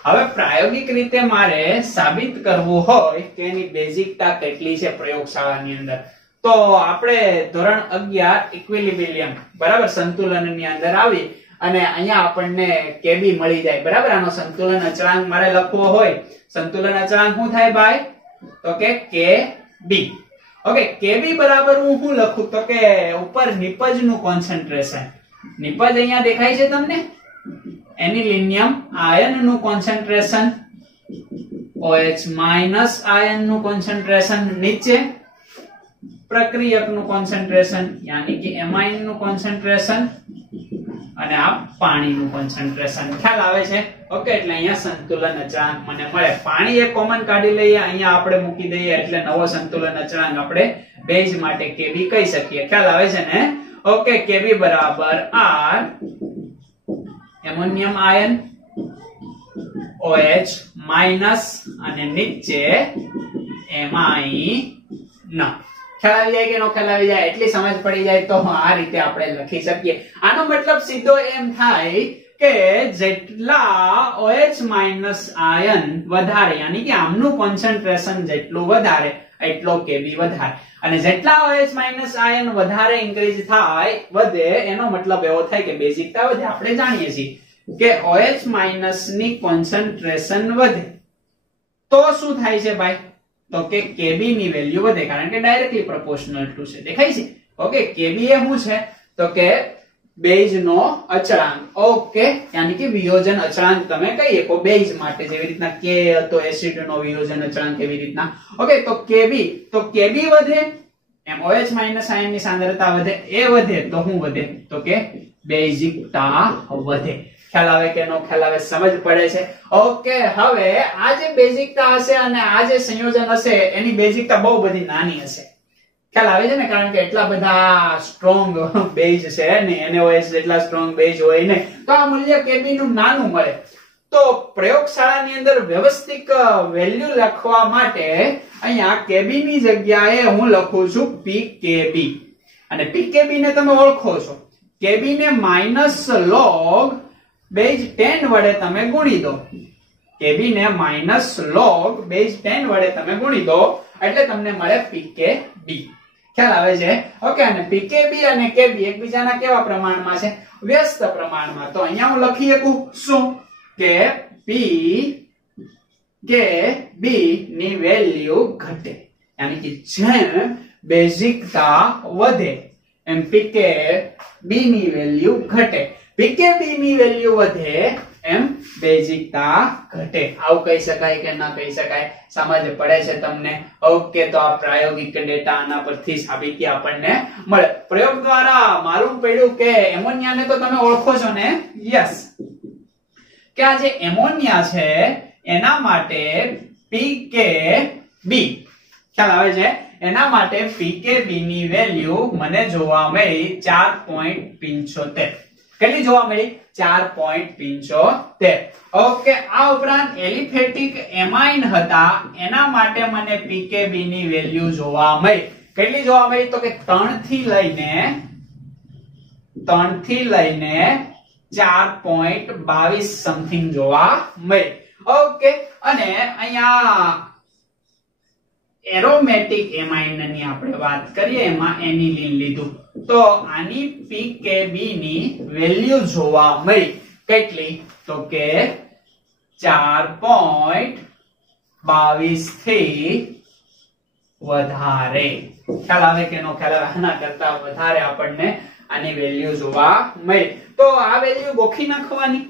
હવે પ્રાયોગિક રીતે મારે સાબિત કરવું હોય કે એની બેઝિકતા કેટલી છે પ્રયોગશાળાની અંદર, તો આપણે ધોરણ 11 ઇક્વિલિબ્રિયમ બરાબર સંતુલનની અંદર આવી અને અહીંયા આપણને Kb મળી જાય. બરાબર. આનો સંતુલન અચળાંક મારે લખવો હોય, સંતુલન અચળાંક શું થાય ભાઈ, તો કે Kb. ઓકે Kb બરાબર હું શું લખું તો કે ઉપર નિપજનું કોન્સન્ટ્રેશન, નિપજ અહીંયા દેખાય છે તમને, એનિલિનિયમ આયન નું કોન્સન્ટ્રેશન, OH માઇનસ આયન નું કોન્સન્ટ્રેશન, નીચે પ્રક્રિયક નું કોન્સન્ટ્રેશન યાની કે એમાઇન નું કોન્સન્ટ્રેશન, અને આ પાણીનું કોન્સન્ટ્રેશન. ખ્યાલ આવે છે? ઓકે એટલે અહીંયા સંતુલન અચળાંક મને મળે. પાણી એક કોમન કાઢી લઈએ, અહીંયા આપણે મૂકી દઈએ એટલે નવો સંતુલન અચળાંક આપણે બેઝ માટે Kb કહી શકીએ. ખ્યાલ આવે છે ને? ઓકે Kb બરાબર R ammonium ion OH minus અને નીચે એમાઇન. ખ્યાલ આવી જાય કે નો ખ્યાલ આવી જાય? એટલી સમજ પડી જાય તો આ રીતે આપણે લખી શકીએ. આનો મતલબ સીધો એમ થાય કે જેટલા OH માઇનસ આયન વધારે યાની કે આમનું કોન્સન્ટ્રેશન જેટલું વધારે એટલો Kb વધારે, અને જેટલા OH માઇનસ આયન વધારે ઇન્ક્રીઝ થાય વધે એનો મતલબ એવો થાય કે બેઝિકતા વધે. આપણે જાણીએ છીએ કે OH માઇનસ ની કોન્સન્ટ્રેશન વધે તો શું થાય છે ભાઈ? તો કે Kb ની વેલ્યુ વધે, કારણ કે ડાયરેક્ટલી પ્રોપોર્શનલ ટુ છે. દેખાય છે? ઓકે Kb એ શું છે તો કે બેઝ નો અચળાંક. ઓકે યાની કે વિયોજન અચળાંક તમે કહીએ કો બેઝ માટે, જેવી રીતના K હતો એસિડ નો વિયોજન અચળાંક એવી રીતના. ઓકે તો Kb વધે એમ OH માઇનસ આયન ની સાંદ્રતા વધે, એ વધે તો શું વધે તો કે બેઝિકતા વધે. ખ્યાલ આવે કે નો ખ્યાલ આવે? સમજ પડે છે? ઓકે હવે આ જે બેઝિકતા હશે અને આ જે સંયોજન હશે એની બેઝિકતા બહુ બધી નાની હશે. ખ્યાલ આવે છે ને? કારણ કે એટલા બધા સ્ટ્રોંગ બેઝ છે ને, NaOH જેટલા સ્ટ્રોંગ બેઝ હોય ને, તો આ મૂલ્ય Kb નું નાનું મળે. તો પ્રયોગશાળાની અંદર વ્યવસ્થિત વેલ્યુ લખવા માટે અહીંયા Kb ની જગ્યાએ હું લખું છું pKb, અને pKb ને તમે ઓળખો છો. Kb ને માઇનસ log બેઝ 10 વડે તમે ગુણી દો. Kb ને માઇનસ log બેઝ 10 વડે તમે ગુણી દો એટલે તમને મળે pKb. ખ્યાલ આવે છે? ઓકે અને pKb અને Kb એકબીજાના કેવા પ્રમાણમાં છે? વ્યસ્ત પ્રમાણમાં. તો અહીંયા હું લખી શકું શું કે pKb ની વેલ્યુ ઘટે, યાની કે જેમ બેઝિકતા વધે એમ pKb ની વેલ્યુ ઘટે. pKb ની વેલ્યુ વધે એમ બેઝિકતા ઘટે. આવું કહી શકાય કે ના કહી શકાય? સમજ પડે છે તમને? ઓકે તો આ પ્રાયોગિક ડેટા આના પરથી સાબિતી આપણને મળે. પ્રયોગ દ્વારા માલુમ પડ્યું કે એમોનિયાને તો તમે ઓળખો છો ને? યસ, કે આ જે એમોનિયા છે એના માટે pKb, ખ્યાલ આવે છે? એના માટે pKb ની વેલ્યુ મને જોવા મળી 4.75. કેટલી જોવા મળી? 4.75. ઓકે આ ઉપરાંત એલિફેટિક એમાઇન હતા એના માટે મને pKb ની વેલ્યુ જોવા મળી. કેટલી જોવા મળી? તો કે 3 થી લઈને 4.22 સમથિંગ જોવા મળી. ઓકે અને અહીંયા એરોમેટિક એમાઇન ની આપણે વાત કરીએ, એમાં એનિલિન લીધું તો આની pKb ની વેલ્યુ જોવા મળી. કેટલી? તો કે 4.22 થી વધારે. ખ્યાલ આવે કે નો ખ્યાલ આવે? આના કરતા વધારે આપણને આની વેલ્યુ જોવા મળી. તો આ વેલ્યુ ગોખી નાખવાની,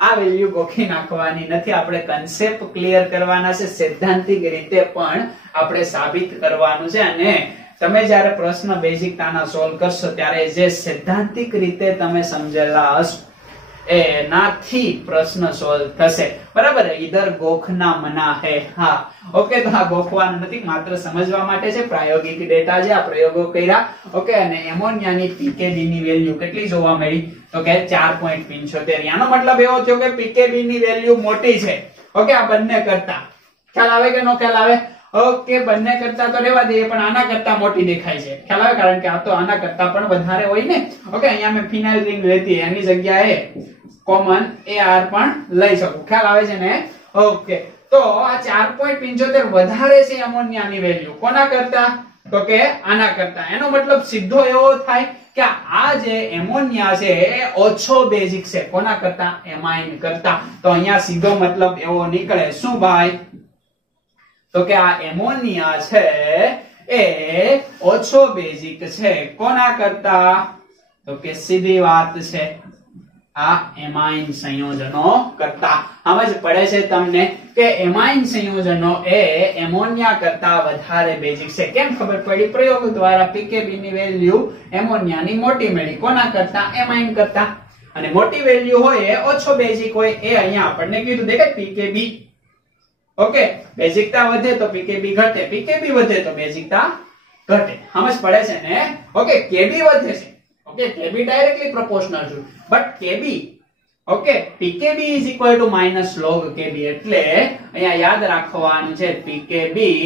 આ વેલ્યુ ગોખી નાખવાની નથી, આપણે કન્સેપ્ટ ક્લિયર કરવાના છે, સૈદ્ધાંતિક રીતે પણ આપણે સાબિત કરવાનું છે. અને તમે જ્યારે પ્રશ્ન બેઝિકતાના સોલ્વ કરશો ત્યારે જે સૈદ્ધાંતિક રીતે તમે સમજેલા હશો એનાથી પ્રશ્ન સોલ્વ થશે. બરાબર? ઈધર ગોખના મના હે. હા ઓકે તો આ ગોખવાનું નથી, માત્ર સમજવા માટે છે. પ્રાયોગિક ડેટા છે, આ પ્રયોગો કર્યા. ઓકે અને એમોનિયાની pKb ની વેલ્યુ કેટલી જોવા મળી? તો કે 4.75. આનો મતલબ એવો થયો કે pKb ની વેલ્યુ મોટી છે. ઓકે આ બંને કરતા. ખ્યાલ આવે કે નો ખ્યાલ આવે? ઓકે બંને કરતા તો રહેવા દઈએ પણ આના કરતા મોટી દેખાય છે. ખ્યાલ આવે? કારણ કે આ તો આના કરતા પણ વધારે હોય ને. ઓકે અહીંયા મેં ફિનાઇલ રિંગ લેતી એની જગ્યાએ કોમન AR પણ લઈ શકું. ખ્યાલ આવે છે ને? ઓકે તો આ 4.75 વધારે છે એમોનિયાની વેલ્યુ કોના કરતા? તો કે આના કરતા. એનો મતલબ સીધો એવો થાય કે આ જે એમોનિયા છે એ ઓછો બેઝિક છે. કોના કરતા? એમાઇન કરતા. તો અહીંયા સીધો મતલબ એવો નીકળે શું ભાઈ? તો કે આ એમોનિયા છે એ એ ઓછો બેઝિક છે કોના કરતા? તો કે સીધી વાત છે આ એમાઇન સંયોજનો કરતા. સમજ પડે છે તમને કે એમાઇન સંયોજનો એ એમોનિયા કરતા વધારે બેઝિક છે. કેમ ખબર પડી? પ્રયોગ દ્વારા પીકેબી ની વેલ્યુ એમોનિયાની મોટી મળી. કોના કરતા? એમાઇન કરતા. અને મોટી વેલ્યુ હોય એ ઓછો બેઝિક હોય એ અહીંયા આપણને કીધું. દેખાય પીકેબી ઓકે બેઝિકતા વધે તો પીકેબી ઘટે, પીકેબી વધે તો બેઝિકતા ઘટે. સમજ પડે છે ને? ઓકે કેબી વધે છે. ઓકે કેબી ડાયરેક્ટલી પ્રોપોર્શનલ છે but KB okay PKB is equal to minus log KB. એટલે અહીંયા યાદ રાખવાનું છે PKB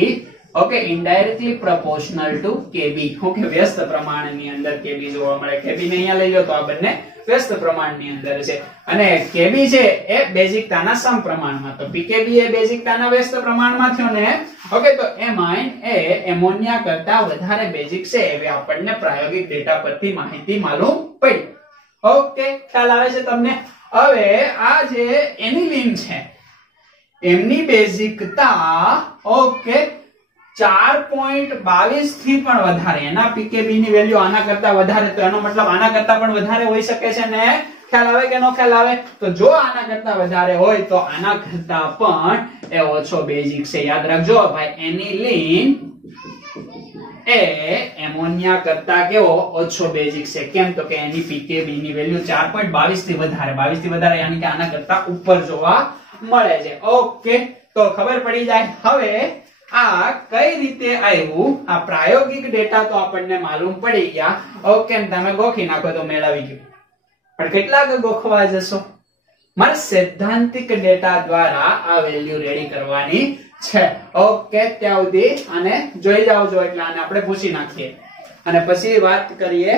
okay indirectly proportional to KB. Okay વ્યસ્ત પ્રમાણની અંદર કેબી જોવા મળે. કેબી ને અહીંયા લઈ લો તો આ બંને વ્યસ્ત પ્રમાણની અંદર છે અને કેબી છે એ બેઝિકતાના સમપ્રમાણમાં. તો પીકેબી એ બેઝિકતાના વ્યસ્ત પ્રમાણમાં થયો ને. ઓકે તો એમાઇન એ એમોનિયા કરતા વધારે બેઝિક છે એવી આપણને પ્રાયોગિક ડેટા પરથી માહિતી માલુમ પડી. ઓકે ખ્યાલ આવે છે તમને? હવે આ જે એનિલીન છે એમની બેઝિકતા ઓકે 4.22 થી પણ વધારે. એના પીકેબી ની વેલ્યુ આના કરતા વધારે તો એનો મતલબ આના કરતા પણ વધારે હોઈ શકે છે ને. ખ્યાલ આવે કે નો ખ્યાલ આવે? તો જો આના કરતા વધારે હોય તો આના કરતા પણ એ ઓછો બેઝિક છે. યાદ રાખજો ભાઈ એનિલીન એ એમોનિયા કરતા કેવો ઓછો બેઝિક છે. કેમ? તો કે એની પીકેબી ની વેલ્યુ 4.22 થી વધારે, 22 થી વધારે યાની કે આના કરતા ઉપર જોવા મળે છે. ઓકે તો ખબર પડી જાય. હવે આ કઈ રીતે આવ્યું? આ પ્રાયોગિક ડેટા તો આપણને માલુમ પડી ગયા. ઓકે તમે ગોખી નાખો તો મેળ આવી ગયો. પણ કેટલાક ગોખવા જશો? મારે સૈદ્ધાંતિક ડેટા દ્વારા આ વેલ્યુ રેડી કરવાની છે. ઓકે ત્યાં સુધી આને જોઈ જાવજો એટલે આને આપણે પૂછી નાખીએ અને પછી વાત કરીએ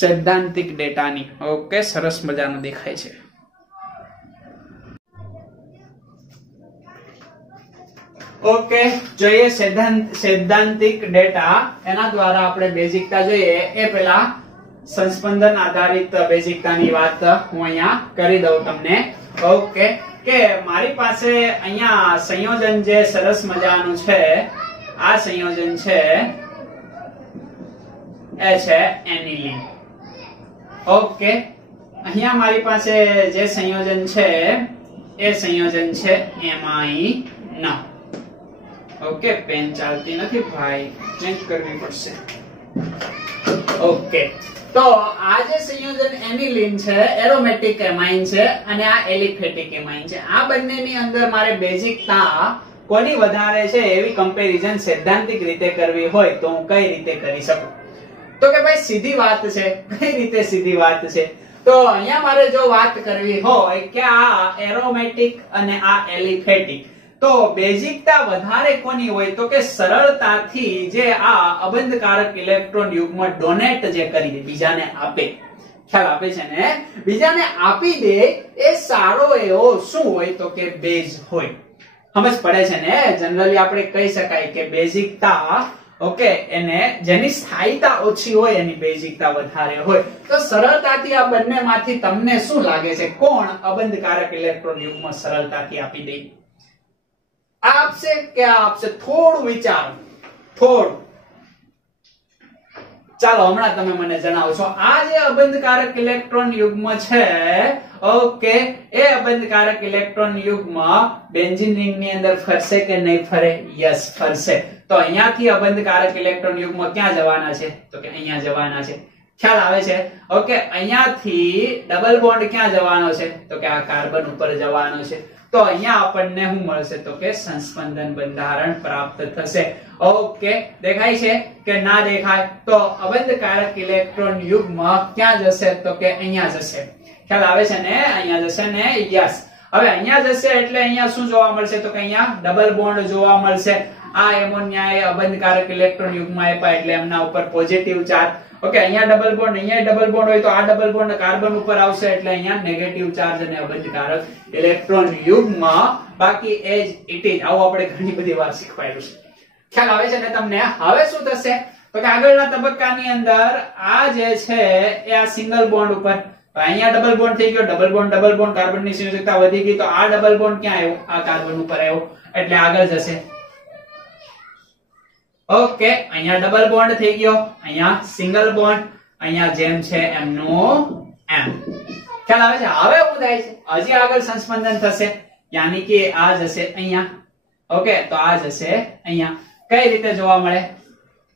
સૈદ્ધાંતિક ડેટાની. ઓકે સરસ મજાનો દેખાય છે. ઓકે જોઈએ સૈદ્ધાંતિક ડેટા. એના દ્વારા આપણે બેઝિકતા જોઈએ એ પેલા સંસ્પંદન આધારિત બેઝિકતાની વાત હું અહીંયા કરી દઉં તમને. ઓકે કે મારી પાસે અહીંયા સંયોજન જે સરસ મજાનું છે આ સંયોજન છે એ છે એનિલીન. ઓકે અહીંયા મારી પાસે જે સંયોજન છે એ સંયોજન છે એમાઇન. ઓકે પેન ચાલતી નથી ભાઈ, ચેન્જ કરવી પડશે. ઓકે તો આ જે સંયોજન એનિલીન છે એરોમેટિક એમાઇન છે અને આ એલિફેટિક એમાઇન છે. આ બંનેની અંદર મારે બેઝિકતા કોની વધારે છે એવી કમ્પેરિઝન સૈદ્ધાંતિક રીતે કરવી હોય તો હું કઈ રીતે કરી શકું? તો કે ભાઈ સીધી વાત છે. કઈ રીતે સીધી વાત છે? તો અહીંયા મારે જો વાત કરવી હોય કે આ એરોમેટિક અને આ એલિફેટિક તો બેઝિકતા વધારે કોની હોય? તો કે સરળતાથી જે આ અબંધકારક ઇલેક્ટ્રોન યુગ્મ ડોનેટ જે કરી દે બીજાને આપે. ખ્યાલ આપે છે ને? બીજાને આપી દે એ સારો એવો શું હોય? તો કે બેઝ હોય. સમજ પડે છે ને? જનરલી આપણે કહી શકાય કે બેઝિકતા ઓકે એને જેની સ્થાયીતા ઓછી હોય એની બેઝિકતા વધારે હોય. તો સરળતાથી આ બંનેમાંથી તમને શું લાગે છે કોણ અબંધકારક ઇલેક્ટ્રોન યુગ્મ સરળતાથી આપી દે? આપશે કે આપશે? થોડું વિચારો, થોડું. ચાલો હમણાં તમે મને જણાવશો. આ જે અબંધકારક ઇલેક્ટ્રોન યુગ્મ છે ઓકે એ અબંધકારક ઇલેક્ટ્રોન યુગ્મ બેન્ઝીન રિંગ ની અંદર ફરશે કે નહીં ફરે? યસ ફરશે. તો અહીંયાથી અબંધકારક ઇલેક્ટ્રોન યુગ્મ ક્યાં જવાના છે? તો કે અહીંયા જવાના છે. ખ્યાલ આવે છે? ઓકે અહીંયાથી ડબલ બોન્ડ ક્યાં જવાનો છે? તો કે આ કાર્બન ઉપર જવાનો છે. તો અહીંયા આપણને શું મળશે? તો કે સંસ્પંદન બંધારણ પ્રાપ્ત થશે. ઓકે દેખાય છે કે ના દેખાય? તો અબંધકારક ઇલેક્ટ્રોન યુગ્મ ક્યાં જશે? તો કે અહીંયા જશે. ખ્યાલ આવે છે ને? અહીંયા જશે ને? યસ. હવે અહીંયા જશે એટલે અહીંયા શું જોવા મળશે? તો કે અહીંયા ડબલ બોન્ડ જોવા મળશે. આ એમોનિયા એ અબંધકારક ઇલેક્ટ્રોન યુગ્મ આપ્યા એટલે એમના ઉપર પોઝિટિવ ચાર્જ. ઓકે અહીંયા ડબલ બોન્ડ, અહીંયા ડબલ બોન્ડ હોય તો આ ડબલ બોન્ડ કાર્બન ઉપર આવશે એટલે અહીંયા નેગેટિવ ચાર્જ અને અબંધકારક ઇલેક્ટ્રોન યુગ્મ બાકી એજ ઇટ ઇઝ. આવું આપણે ઘણી બધી વાર શીખવાડ્યું છે. ખ્યાલ આવે છે ને તમને? હવે શું થશે? તો કે આગળના તબક્કાની અંદર આ જે છે એ આ સિંગલ બોન્ડ ઉપર અહીંયા ડબલ બોન્ડ થઈ ગયો. ડબલ બોન્ડ કાર્બનની સંયોજકતા વધી ગઈ તો આ ડબલ બોન્ડ ક્યાં આવ્યો? આ કાર્બન ઉપર આવ્યો એટલે આગળ જશે. ઓકે, અહીંયા ડબલ બોન્ડ થઈ ગયો, અહીંયા સિંગલ બોન્ડ, અહીંયા જેમ છે એમનું એમ. ખ્યાલ આવે છે? હવે શું થાય છે? હજી આગળ સંસ્પંદન થશે, યાની કે આ જશે અહીંયા. ઓકે, તો આ જશે અહીંયા. કઈ રીતે જોવા મળે?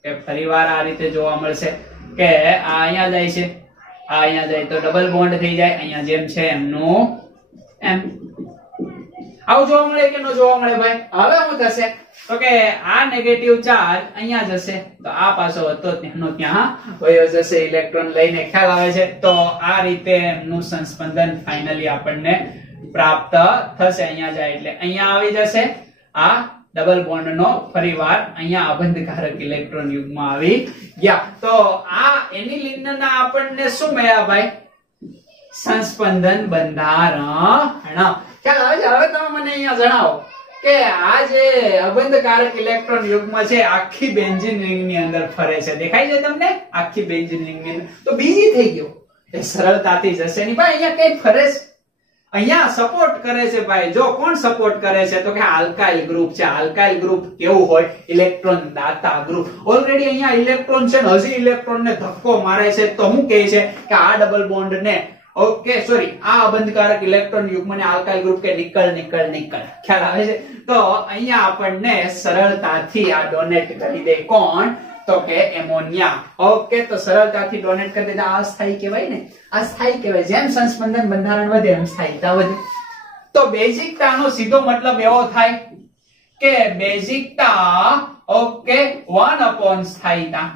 કે ફરીવાર આ રીતે જોવા મળશે કે આ અહીંયા જાય છે, આ અહીંયા જાય તો ડબલ બોન્ડ થઈ જાય, અહીંયા જેમ છે એમનું એમ. આવું જોવા મળે કે ન જોવા મળે ભાઈ? હવે શું થશે તો કે આ નેગેટિવ ચાર્જ અહીંયા જશે, તો આ પાછો હતો તેનો ત્યાં વયો જશે ઇલેક્ટ્રોન લઈને. ખ્યાલ આવે છે? તો આ રીતે એમનું સંસ્પંદન ફાઇનલી આપણને પ્રાપ્ત થશે. અહીંયા જાય એટલે અહીંયા આવી જશે આ ડબલ બોન્ડ નો ફરીવાર અહીંયા અબંધકારક ઇલેક્ટ્રોન યુગ્મ આવી ગયા. તો આ એનિલિનના આપણને શું મળ્યા ભાઈ? સંસ્પંદન બંધારણ. ખ્યાલ આવે છે? હવે તમે મને અહીંયા જણાવો કે આ જે અબંધકારક ઇલેક્ટ્રોન યુગ્મ છે આખી બેન્ઝીન રિંગ ની અંદર ફરે છે. દેખાય છે તમને? આખી બેન્ઝીન રિંગ ની અંદર. તો બીજી થઈ ગયો, એ સરળતાથી જશે નહીં ભાઈ. અહીંયા કઈ ફરે છે? અહીંયા સપોર્ટ કરે છે ભાઈ. જો કોણ સપોર્ટ કરે છે તો કે આલ્કાઇલ ગ્રુપ છે. આલ્કાઇલ ગ્રુપ કેવું હોય? ઇલેક્ટ્રોન દાતા ગ્રુપ. ઓલરેડી અહીંયા ઇલેક્ટ્રોન છે ને હજી ઇલેક્ટ્રોન ને ધક્કો મારે છે, તો શું કહે છે કે આ ડબલ બોન્ડ ને ઓકે સોરી આ અબંધકારક ઇલેક્ટ્રોન યુગ્મને આલ્કાઇલ ગ્રુપ કે નિકલ નિકલ નિકલ. ખ્યાલ આવે છે? તો અહીંયા આપણને સરળતાથી આ ડોનેટ કરી દે. કોણ? તો કે એમોનિયા. ઓકે, તો સરળતાથી ડોનેટ કરી દે. આ સ્થાયી કહેવાય ને, આ સ્થાયી કહેવાય. જેમ સંસ્પંદન બંધારણ વધે એમ સ્થાયીતા વધે. તો બેઝિકતાનો સીધો મતલબ એવો થાય કે બેઝિકતા ઓકે 1 સ્થાયીતા.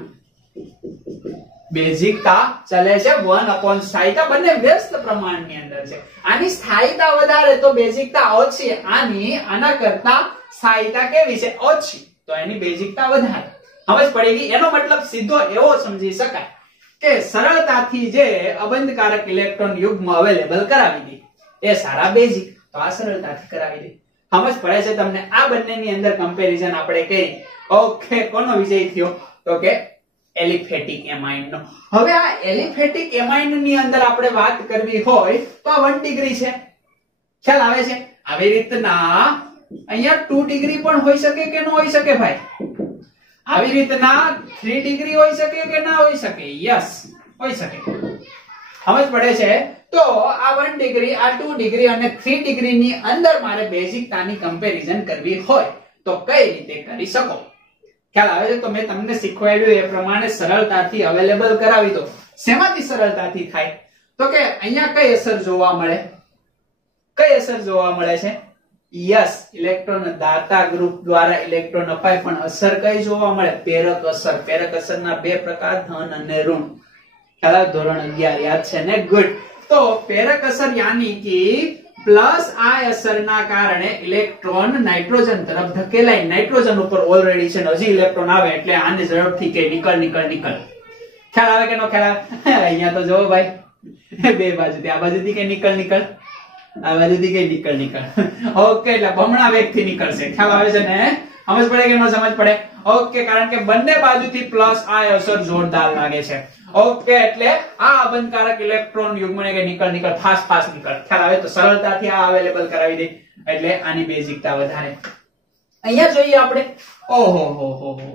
બેઝિકતા ચલે છે 1 સ્થાયીતા. બંને વ્યસ્ત પ્રમાણની અંદર છે. આની સ્થાયીતા વધારે તો બેઝિકતા ઓછી. આના કરતા સ્થાયીતા કેવી છે? ઓછી. તો એની બેઝિકતા વધારે. સમજ પડી ગઈ? એનો મતલબ સીધો એવો સમજી શકાય કે સરળતાથી જે અબંધકારક ઇલેક્ટ્રોન યુગ્મ અવેલેબલ કરાવી દે એ સારા બેઝિક. તો આ સરળતાથી કરાવી દે. સમજ પડે છે તમને? આ બંનેની અંદર કમ્પેરિઝન આપણે કરી. ઓકે, કોનો વિજય થયો તો કે એલિફેટિક એમાઇન નો. હવે આ એલિફેટિક એમાઇન ની અંદર આપણે વાત કરવી હોય તો આ 1 ડિગ્રી છે. ખ્યાલ આવે છે? આવી રીતના અહીંયા 2 ડિગ્રી પણ હોઈ શકે કે ન હોઈ શકે ભાઈ? આવી રીતના 3 ડિગ્રી હોઈ શકે કે ના હોઈ શકે? યસ, હોઈ શકે. સમજ પડે છે? તો આ 1 ડિગ્રી, આ 2 ડિગ્રી અને 3 ડિગ્રી ની અંદર મારે બેઝિકતાની કમ્પેરિઝન કરવી હોય તો કઈ રીતે કરી શકો? ખ્યાલ આવે છે? તો મેં તમને શીખવાડ્યું એ પ્રમાણે સરળતાથી અવેલેબલ કરાવી દો. શેમાંથી સરળતાથી થાય તો કે અહીંયા કઈ અસર જોવા મળે? કઈ અસર જોવા મળે છે? યસ, ઇલેક્ટ્રોન દાતા ગ્રુપ દ્વારા ઇલેક્ટ્રોન અપાય, પણ અસર કઈ જોવા મળે? પ્રેરક અસર. પ્રેરક અસરના બે પ્રકાર, ધન અને ઋણ. ખ્યાલ ધોરણ 11 યાદ છે ને? ગુડ. તો પ્રેરક અસર યાની કે પ્લસ આ અસરના કારણે ઇલેક્ટ્રોન નાઇટ્રોજન તરફ ધકેલાય. નાઇટ્રોજન ઉપર ઓલરેડી છે ને હજી ઇલેક્ટ્રોન આવે એટલે આને ઝડપથી કે નિકલ નિકલ નિકલ. ખ્યાલ આવે કે નો ખ્યાલ આવે? અહીંયા તો જો ભાઈ બે બાજુથી, આ બાજુથી કે નિકલ નિકલ, આ બાજુથી કે નિકલ નિકલ. ઓકે, એટલે બમણા વેગથી નીકળશે. ખ્યાલ આવે છે ને? સમજ પડે કે ન સમજ પડે? ઓકે, કારણ કે બંને બાજુથી પ્લસ આ અસર જોરદાર લાગે છે. ઓકે, એટલે આ અબંધકારક ઇલેક્ટ્રોન યુગ્મને કે nickel nickel fast fast nickel. ખ્યાલ આવે? તો સરળતાથી આ અવેલેબલ કરાવી દે એટલે આની બેઝિકતા વધારે. અહીંયા જોઈએ આપણે. ઓહો હો હો હો,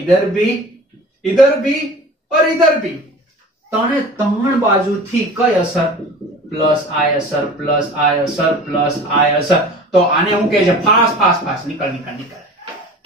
ઇધર ભી ઓર ઇધર ભી. ત્રણ બાજુથી કઈ અસર? પ્લસ આય અસર, પ્લસ આય અસર, પ્લસ આય અસર. તો આને હું કહે છે fast fast fast nickel nickel nickel.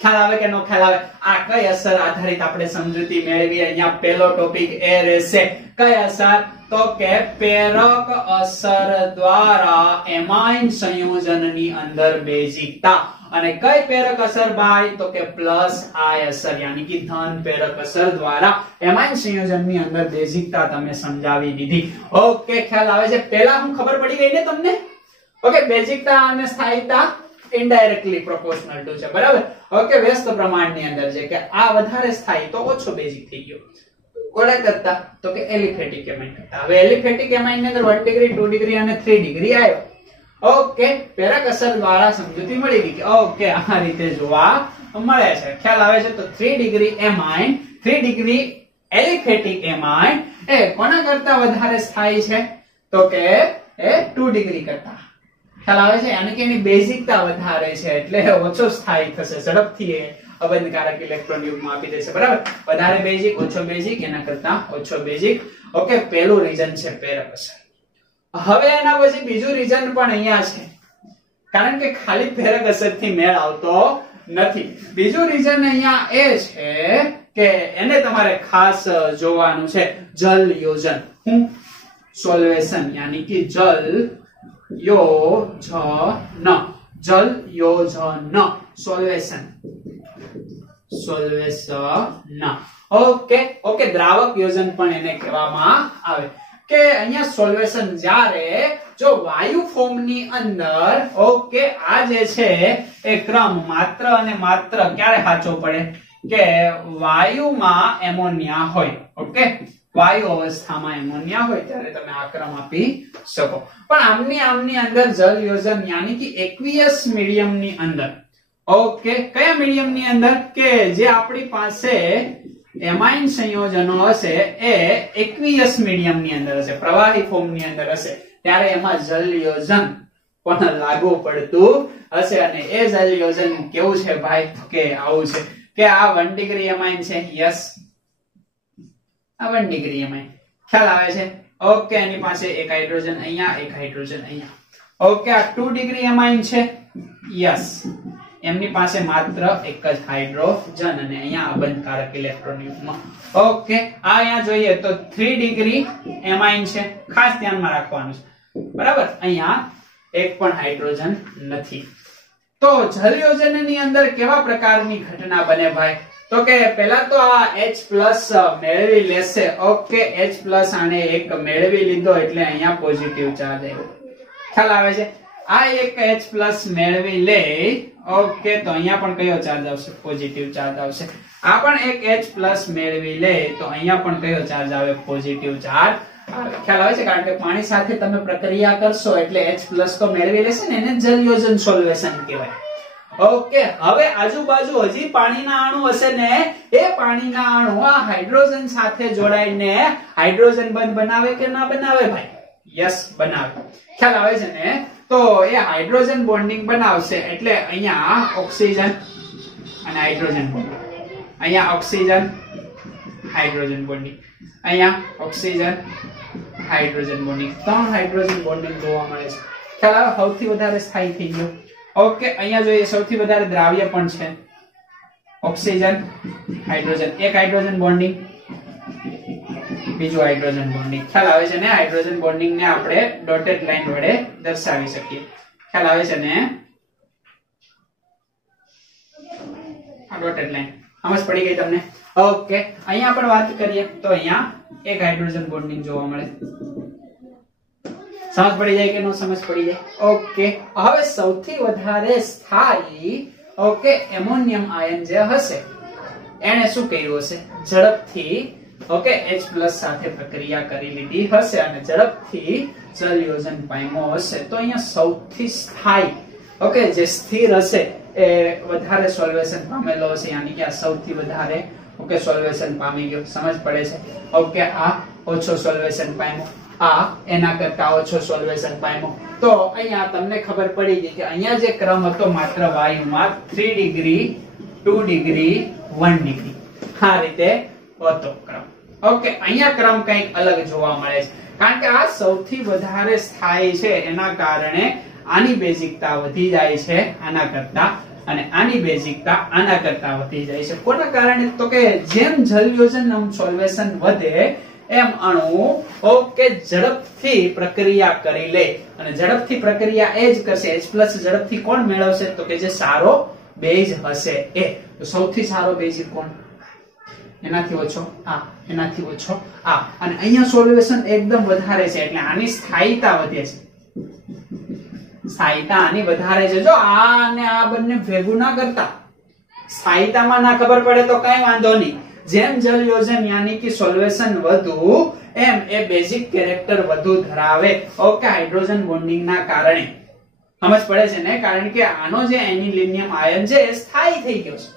ખ્યાલ આવે કે નો ખ્યાલ આવે? આ કઈ અસર આધારિત આપણે સમજૂતી મેળવી? અહીંયા પહેલો ટોપિક એ રહેશે. કઈ અસર? તો કે પ્રેરક અસર દ્વારા એમાઇન સંયોજનની અંદર બેઝિકતા. અને કઈ પ્રેરક અસર ભાઈ? તો કે પ્લસ આય અસર યાની કે ધન પ્રેરક અસર દ્વારા એમાઇન સંયોજનની અંદર બેઝિકતા તમે સમજાવી દીધી. ઓકે, ખ્યાલ આવે છે? પહેલા હું ખબર પડી ગઈ ને તમને? ઓકે, બેઝિકતા અને સ્થાયીતા ઇનડાયરેક્ટલી પ્રોપોર્શનલ ટુ છે. બરાબર? ઓકે, વ્યસ્ત પ્રમાણની અંદર છે કે આ વધારે સ્થાયી તો ઓછો બેઝિક થઈ ગયો. કોને કરતા? તો કે એલિફેટિક એમાઇન કરતા. હવે એલિફેટિક એમાઇન ની અંદર 1 ડિગ્રી, 2 ડિગ્રી અને 3 ડિગ્રી આવ્યો. ઓકે, પ્રેરક અસર દ્વારા સમજૂતી મળી ગઈ. ઓકે, આ રીતે જોવા મળે છે. ખ્યાલ આવે છે? તો 3 degree amine, 3 degree aliphatic amine એ કોના કરતા વધારે સ્થાયી છે? તો કે એ 2 ડિગ્રી કરતા. ખ્યાલ આવે છે? યાની કે એની બેઝિકતા વધારે છે એટલે ઓછો સ્થાયી થશે, ઝડપથી એ અબંધકારક ઇલેક્ટ્રોન યુગ્મ આપી દેશે, બરાબર? વધારે બેઝિક, ઓછો બેઝિક, એના કરતા ઓછો બેઝિક. ઓકે, પહેલું રીઝન છે પ્રેરક અસર. હવે એના પછી બીજું રીઝન પણ અહીંયા છે, કારણ કે ખાલી પ્રેરક અસરથી મેળ આવતો નથી. બીજું રીઝન અહીંયા એ છે કે એને તમારે ખાસ જોવાનું છે, જલ યોજન. હું સોલ્વેશન યાની કે જલ યોજન, જલ યોજન, સોલ્વેશન, સોલ્વેશન. ઓકે ઓકે, દ્રાવક યોજન પણ એને કહેવામાં આવે. કે અહીંયા સોલ્વેશન જ્યારે જો વાયુ ફોર્મની અંદર, ઓકે, આ જે છે એ ક્રમ માત્ર અને માત્ર ક્યારે સાચો પડે કે વાયુમાં એમોનિયા હોય. ઓકે, વાયુ અવસ્થામાં એમોનિયા હોય ત્યારે તમે આ ક્રમ આપી શકો. પણ આમની અંદર જલ યોજન યાની કે એક્વિયસ મીડિયમની અંદર, ઓકે, કયા મીડિયમની અંદર કે જે આપણી પાસે એમાઇન સંયોજનો હશે એ એક્વિયસ મીડિયમની અંદર હશે, પ્રવાહી ફોર્મની અંદર હશે, ત્યારે એમાં જલ યોજન પણ લાગુ પડતું હશે. અને એ જલ યોજન કેવું છે ભાઈ? કે આવું છે કે આ 1 ડિગ્રી એમાઇન છે. યસ, આ 1 ડિગ્રી એમાઇન. ખ્યાલ આવે છે? ઓકે, એની પાસે એક હાઇડ્રોજન અહીંયા, એક હાઇડ્રોજન અહીંયા. ઓકે, આ 2 ડિગ્રી એમાઇન છે. યસ, એમની પાસે માત્ર એક જ હાઇડ્રોજન અને અહીંયા અબંધકારક ઇલેક્ટ્રોન યુગ્મ. ઓકે, આ અહીંયા જોઈએ તો 3 ડિગ્રી એમાઇન છે, ખાસ ધ્યાનમાં રાખવાનું છે, બરાબર? અહીંયા એક પણ હાઇડ્રોજન નથી. તો જલ યોજનની અંદર કેવા પ્રકારની ઘટના બને ભાઈ? તો કે પહેલા તો આ H+ મેળવી લેશે. ઓકે, H+ આને એક મેળવી લીધો એટલે અહીંયા પોઝિટિવ ચાર્જ આવ્યો. ખ્યાલ આવે છે? આ એક H+ મેળવી લે, ઓકે, તો અહીંયા પણ કયો ચાર્જ આવશે? પોઝિટિવ ચાર્જ આવશે. આ પણ એક H+ મેળવી લે તો અહીંયા પણ કયો ચાર્જ આવે? પોઝિટિવ ચાર્જ આવે. ખ્યાલ આવે છે? કારણ કે પાણી સાથે તમે પ્રક્રિયા કરશો એટલે H+ તો મેળવી લેશે ને, એને જલ યોજન સોલ્યુશન કહેવાય. ઓકે, હવે આજુબાજુ હજી પાણીના અણુ હશે ને, એ પાણીના અણુ આ હાઇડ્રોજન સાથે જોડાઈને હાઇડ્રોજન બંધ બનાવે કે ના બનાવે ભાઈ? યસ, બનાવે. ખ્યાલ આવે છે ને? તો એ હાઇડ્રોજન બોન્ડિંગ બનાવશે એટલે અહીંયા ઓક્સિજન અને હાઇડ્રોજન બોન્ડિંગ, અહીંયા ઓક્સિજન હાઇડ્રોજન બોન્ડિંગ, અહીંયા oxygen hydrogen bonding, 3 hydrogen bonding જોવા મળે છે. ખ્યાલ આવે? સૌથી વધારે સ્થાયી થઈ ગયો. ઓકે, અહીંયા જોઈએ સૌથી વધારે દ્રાવ્ય પણ છે, ઓક્સિજન હાઇડ્રોજન, એક હાઇડ્રોજન બોન્ડિંગ, બીજું હાઇડ્રોજન બોન્ડિંગ. ખ્યાલ આવે છે ને? હાઇડ્રોજન બોન્ડિંગ ને આપણે ડોટેડ લાઈન વડે દર્શાવી શકીએ. ખ્યાલ આવે છે ને? આ ડોટેડ લાઈન સમજ પડી ગઈ તમને? ઓકે, અહીંયા પણ વાત કરીએ તો અહીંયા એક હાઇડ્રોજન બોન્ડિંગ જોવા મળે. સમજ પડી જાય કે નો સમજ પડી જાય? ઓકે, હવે સૌથી વધારે સ્થાયી, ઓકે, એમોનિયમ આયન જે હશે એને શું કર્યું હશે? ઝડપથી, ઓકે, H+ સાથે પ્રક્રિયા કરી લીધી હશે અને ઝડપથી જલ યોજન પામ્યો હશે. તો અહીંયા સૌથી સ્થાયી, ઓકે, જે સ્થિર હશે એ વધારે સોલ્યુશન પામેલો હશે, યાની કે આ સૌથી વધારે, ઓકે, સોલ્યુશન પામી ગયો. સમજ પડે છે? ઓકે, આ ઓછો સોલ્યુશન પામ્યો, આ એના કરતા ઓછો સોલ્યુશન પામ્યો. તો અહીંયા તમને ખબર પડી ગઈ કે અહીંયા જે ક્રમ હતો માત્ર વાયુમાં 3 ડિગ્રી, 2 ડિગ્રી, 1 ડિગ્રી, આ રીતે હતો ક્રમ. ઓકે, અહીંયા ક્રમ કંઈક અલગ જોવા મળે છે, કારણ કે આ સૌથી વધારે સ્થાયી છે, એના કારણે આની બેઝિકતા વધી જાય છે આના કરતા, અને આની બેઝિકતા આના કરતા વધી જાય છે. કોના કારણે? તો કે જેમ જલ યોજન સોલ્યુશન વધે એમ અણુ, ઓકે, ઝડપથી પ્રક્રિયા કરી લે, અને ઝડપથી પ્રક્રિયા એ જ કરશે. H+ ઝડપથી કોણ મેળવશે? તો કે જે સારો બેઝ હશે એ. તો સૌથી સારો બેઝ કોણ? એનાથી ઓછો આ, એનાથી ઓછો આ, અને અહીંયા સોલ્યુશન એકદમ વધારે છે એટલે આની સ્થાયીતા વધે છે. સ્થાયીતા આની વધારે છે. જો આ અને આ બંને ભેગું ના કરતા સ્થાયીતામાં ના ખબર પડે તો કઈ વાંધો નહીં. જેમ જલ યોજન યાની કે સોલ્યુશન વધુ એમ એ બેઝિક કેરેક્ટર વધુ ધરાવે, ઓકે, હાઇડ્રોજન બોન્ડિંગ ના કારણે. સમજ પડે છે ને? કારણ કે આનો જે એનિલિનિયમ આયન છે એ સ્થાયી થઈ ગયો છે.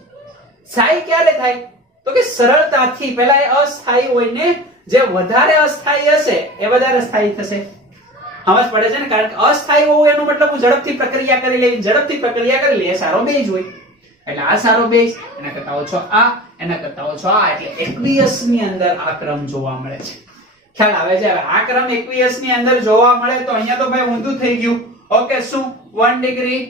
સ્થાયી ક્યારે થાય? તો કે સરળતાથી. પહેલા એ અસ્થાયી હોય ને, જે વધારે અસ્થાયી હશે એ વધારે સ્થાયી થશે. સમજ પડે છે ને? કારણ કે અસ્થાયી હોવું એનો મતલબ હું ઝડપથી પ્રક્રિયા કરી લેવી, ઝડપથી પ્રક્રિયા કરી લે સારો બેઝ હોય, એટલે આ સારો બેઝ, એના કરતા ઓછો આ, એના કરતા ઓછો આ, એટલે એકવીએસ ની અંદર આ ક્રમ જોવા મળે છે. ખ્યાલ આવે છે? હવે આ ક્રમ એકવીએસ ની અંદર જોવા મળે તો અહીંયા તો ભાઈ ઊંધું થઈ ગયું. ઓકે, શું 1 ડિગ્રી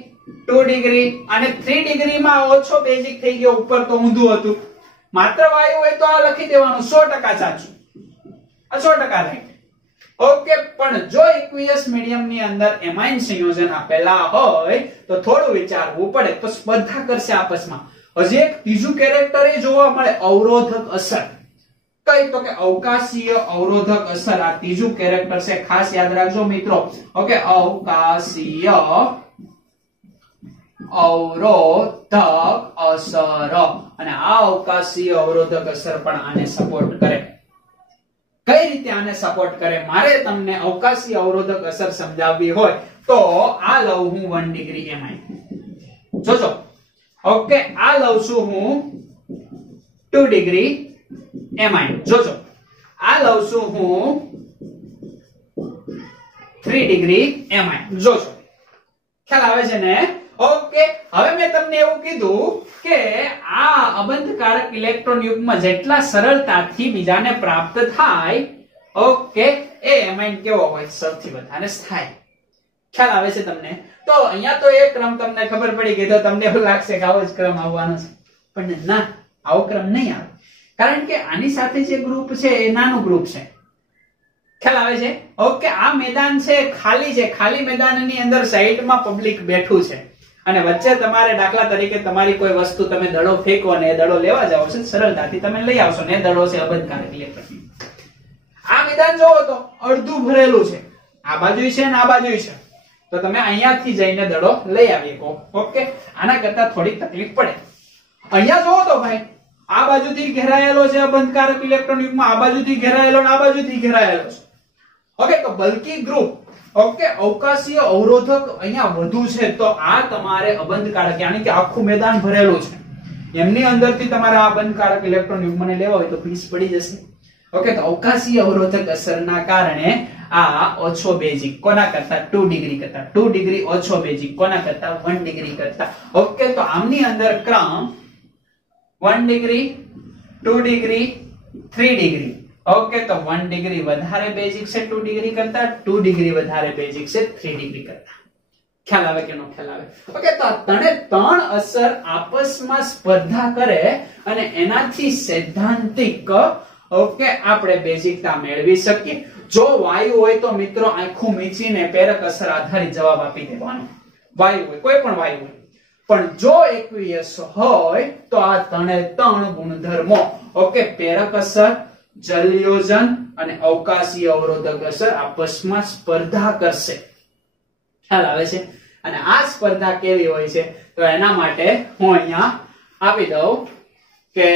2 ડિગ્રી અને 3 ડિગ્રી માં ઓછો બેઝિક થઈ ગયો, ઉપર તો ઊંધું હતું. માત્ર વાયુ હોય તો આ લખી દેવાનું 100% સાચું, આ 100% રાઈટ. ઓકે, પણ જો એકવીએસ મીડિયમ ની અંદર એમાઇન સંયોજન આપેલા હોય તો થોડું વિચારવું પડે, તો સ્પર્ધા કરશે આપસમાં. હજી એક ત્રીજું કેરેક્ટર એ જોવા મળે, અવરોધક અસર. કઈ? તો કે અવકાશીય અવરોધક અસર. આ ત્રીજું કેરેક્ટર છે, ખાસ યાદ રાખજો મિત્રો. ઓકે, અવકાશીય અવરોધક અસર. અને આ અવકાશીય અવરોધક અસર પણ આને સપોર્ટ કરે. કઈ રીતે આને સપોર્ટ કરે? મારે તમને અવકાશીય અવરોધક અસર સમજાવવી હોય તો આ લઉં હું 1 ડિગ્રી એમાઇન. જોજો. ઓકે, આ લઉં છું હું 2 ડિગ્રી એમાઇન. જોજો, આ લઉં છું હું 3 ડિગ્રી એમાઇન. જોજો, ખ્યાલ આવે છે ને? ઓકે, હવે મેં તમને એવું કીધું કે આ અબંધકારક ઇલેક્ટ્રોન યુગ્મ જેટલા સરળતાથી બીજાને પ્રાપ્ત થાય, ઓકે, એ એમાઇન કેવો હોય? સૌથી વધારે સ્થાયી. ખ્યાલ આવે છે તમને? તો અહીંયા તો એક ક્રમ તમને ખબર પડી ગઈ, તો તમને એવું લાગશે કે આવો જ ક્રમ આવવાનો છે, પણ ના, આવો ક્રમ નહીં આવે. કારણ કે આની સાથે જે ગ્રુપ છે એ નાનું ગ્રુપ છે. ખ્યાલ આવે છે? ઓકે, આ મેદાન છે ખાલી છે, ખાલી મેદાનની અંદર સાઈડમાં પબ્લિક બેઠું છે અને વચ્ચે તમારે દાખલા તરીકે તમારી કોઈ વસ્તુ તમે દડો ફેંકો ને દડો લેવા જાવ છો, સરળતાથી તમે લઈ આવશો ને દડો છે અબંધકારક ઇલેક્ટ્રોન. આ મેદાન જોવો તો અડધું ભરેલું છે, આ બાજુ છે ને આ બાજુ છે, તો તમે અહીંયાથી જઈને દડો લઈ આવી શકો. ઓકે, આના કરતા થોડી તકલીફ પડે. અહીંયા જોવો તો ભાઈ આ બાજુથી ઘેરાયેલો છે અબંધકારક ઇલેક્ટ્રોન યુગ્મ, આ બાજુથી ઘેરાયેલો ને આ બાજુથી ઘેરાયેલો છે. ઓકે, તો બલ્કી ગ્રુપ, ઓકે, અવકાશીય અવરોધક અહીંયા વધુ છે, તો આ તમારે અબંધકારક, યાની કે આખું મેદાન ભરેલું છે, એમની અંદરથી તમારે આ અબંધકારક ઇલેક્ટ્રોન યુગ્મને લેવા હોય તો પીસ પડી જશે. ઓકે, તો અવકાશીય અવરોધક અસરના કારણે આ ઓછો બેઝિક, કોના કરતા? 2 ડિગ્રી કરતા. 2 ડિગ્રી ઓછો બેઝિક, કોના કરતા? 1 ડિગ્રી કરતા. ઓકે, તો આમની અંદર ક્રમ 1 ડિગ્રી 2 ડિગ્રી 3 ડિગ્રી. ઓકે, તો 1 ડિગ્રી વધારે બેઝિક છે 2 ડિગ્રી કરતા, 2 ડિગ્રી વધારે બેઝિક છે 3 ડિગ્રી કરતા. ખ્યાલ આવે કે નો ખ્યાલ આવે? ઓકે, તો ત્રણ અસર આપસમાં સ્પર્ધા કરે અને એનાથી સૈદ્ધાંતિક, ઓકે, આપણે બેઝિકતા મેળવી શકીએ. જો વાયુ હોય તો મિત્રો આંખું મીચીને પ્રેરક અસર આધારિત જવાબ આપી દેવાનો. વાયુ હોય, કોઈ પણ વાયુ હોય. પણ જો એકવીએસ હોય તો આ ત્રણ ગુણધર્મો, ઓકે, પ્રેરક અસર, જલયોજન અને અવકાશીય અવરોધક અસર આપસમાં સ્પર્ધા કરશે. ખ્યાલ આવે છે? અને આ સ્પર્ધા કેવી હોય છે તો એના માટે હું અહીંયા આપી દઉં કે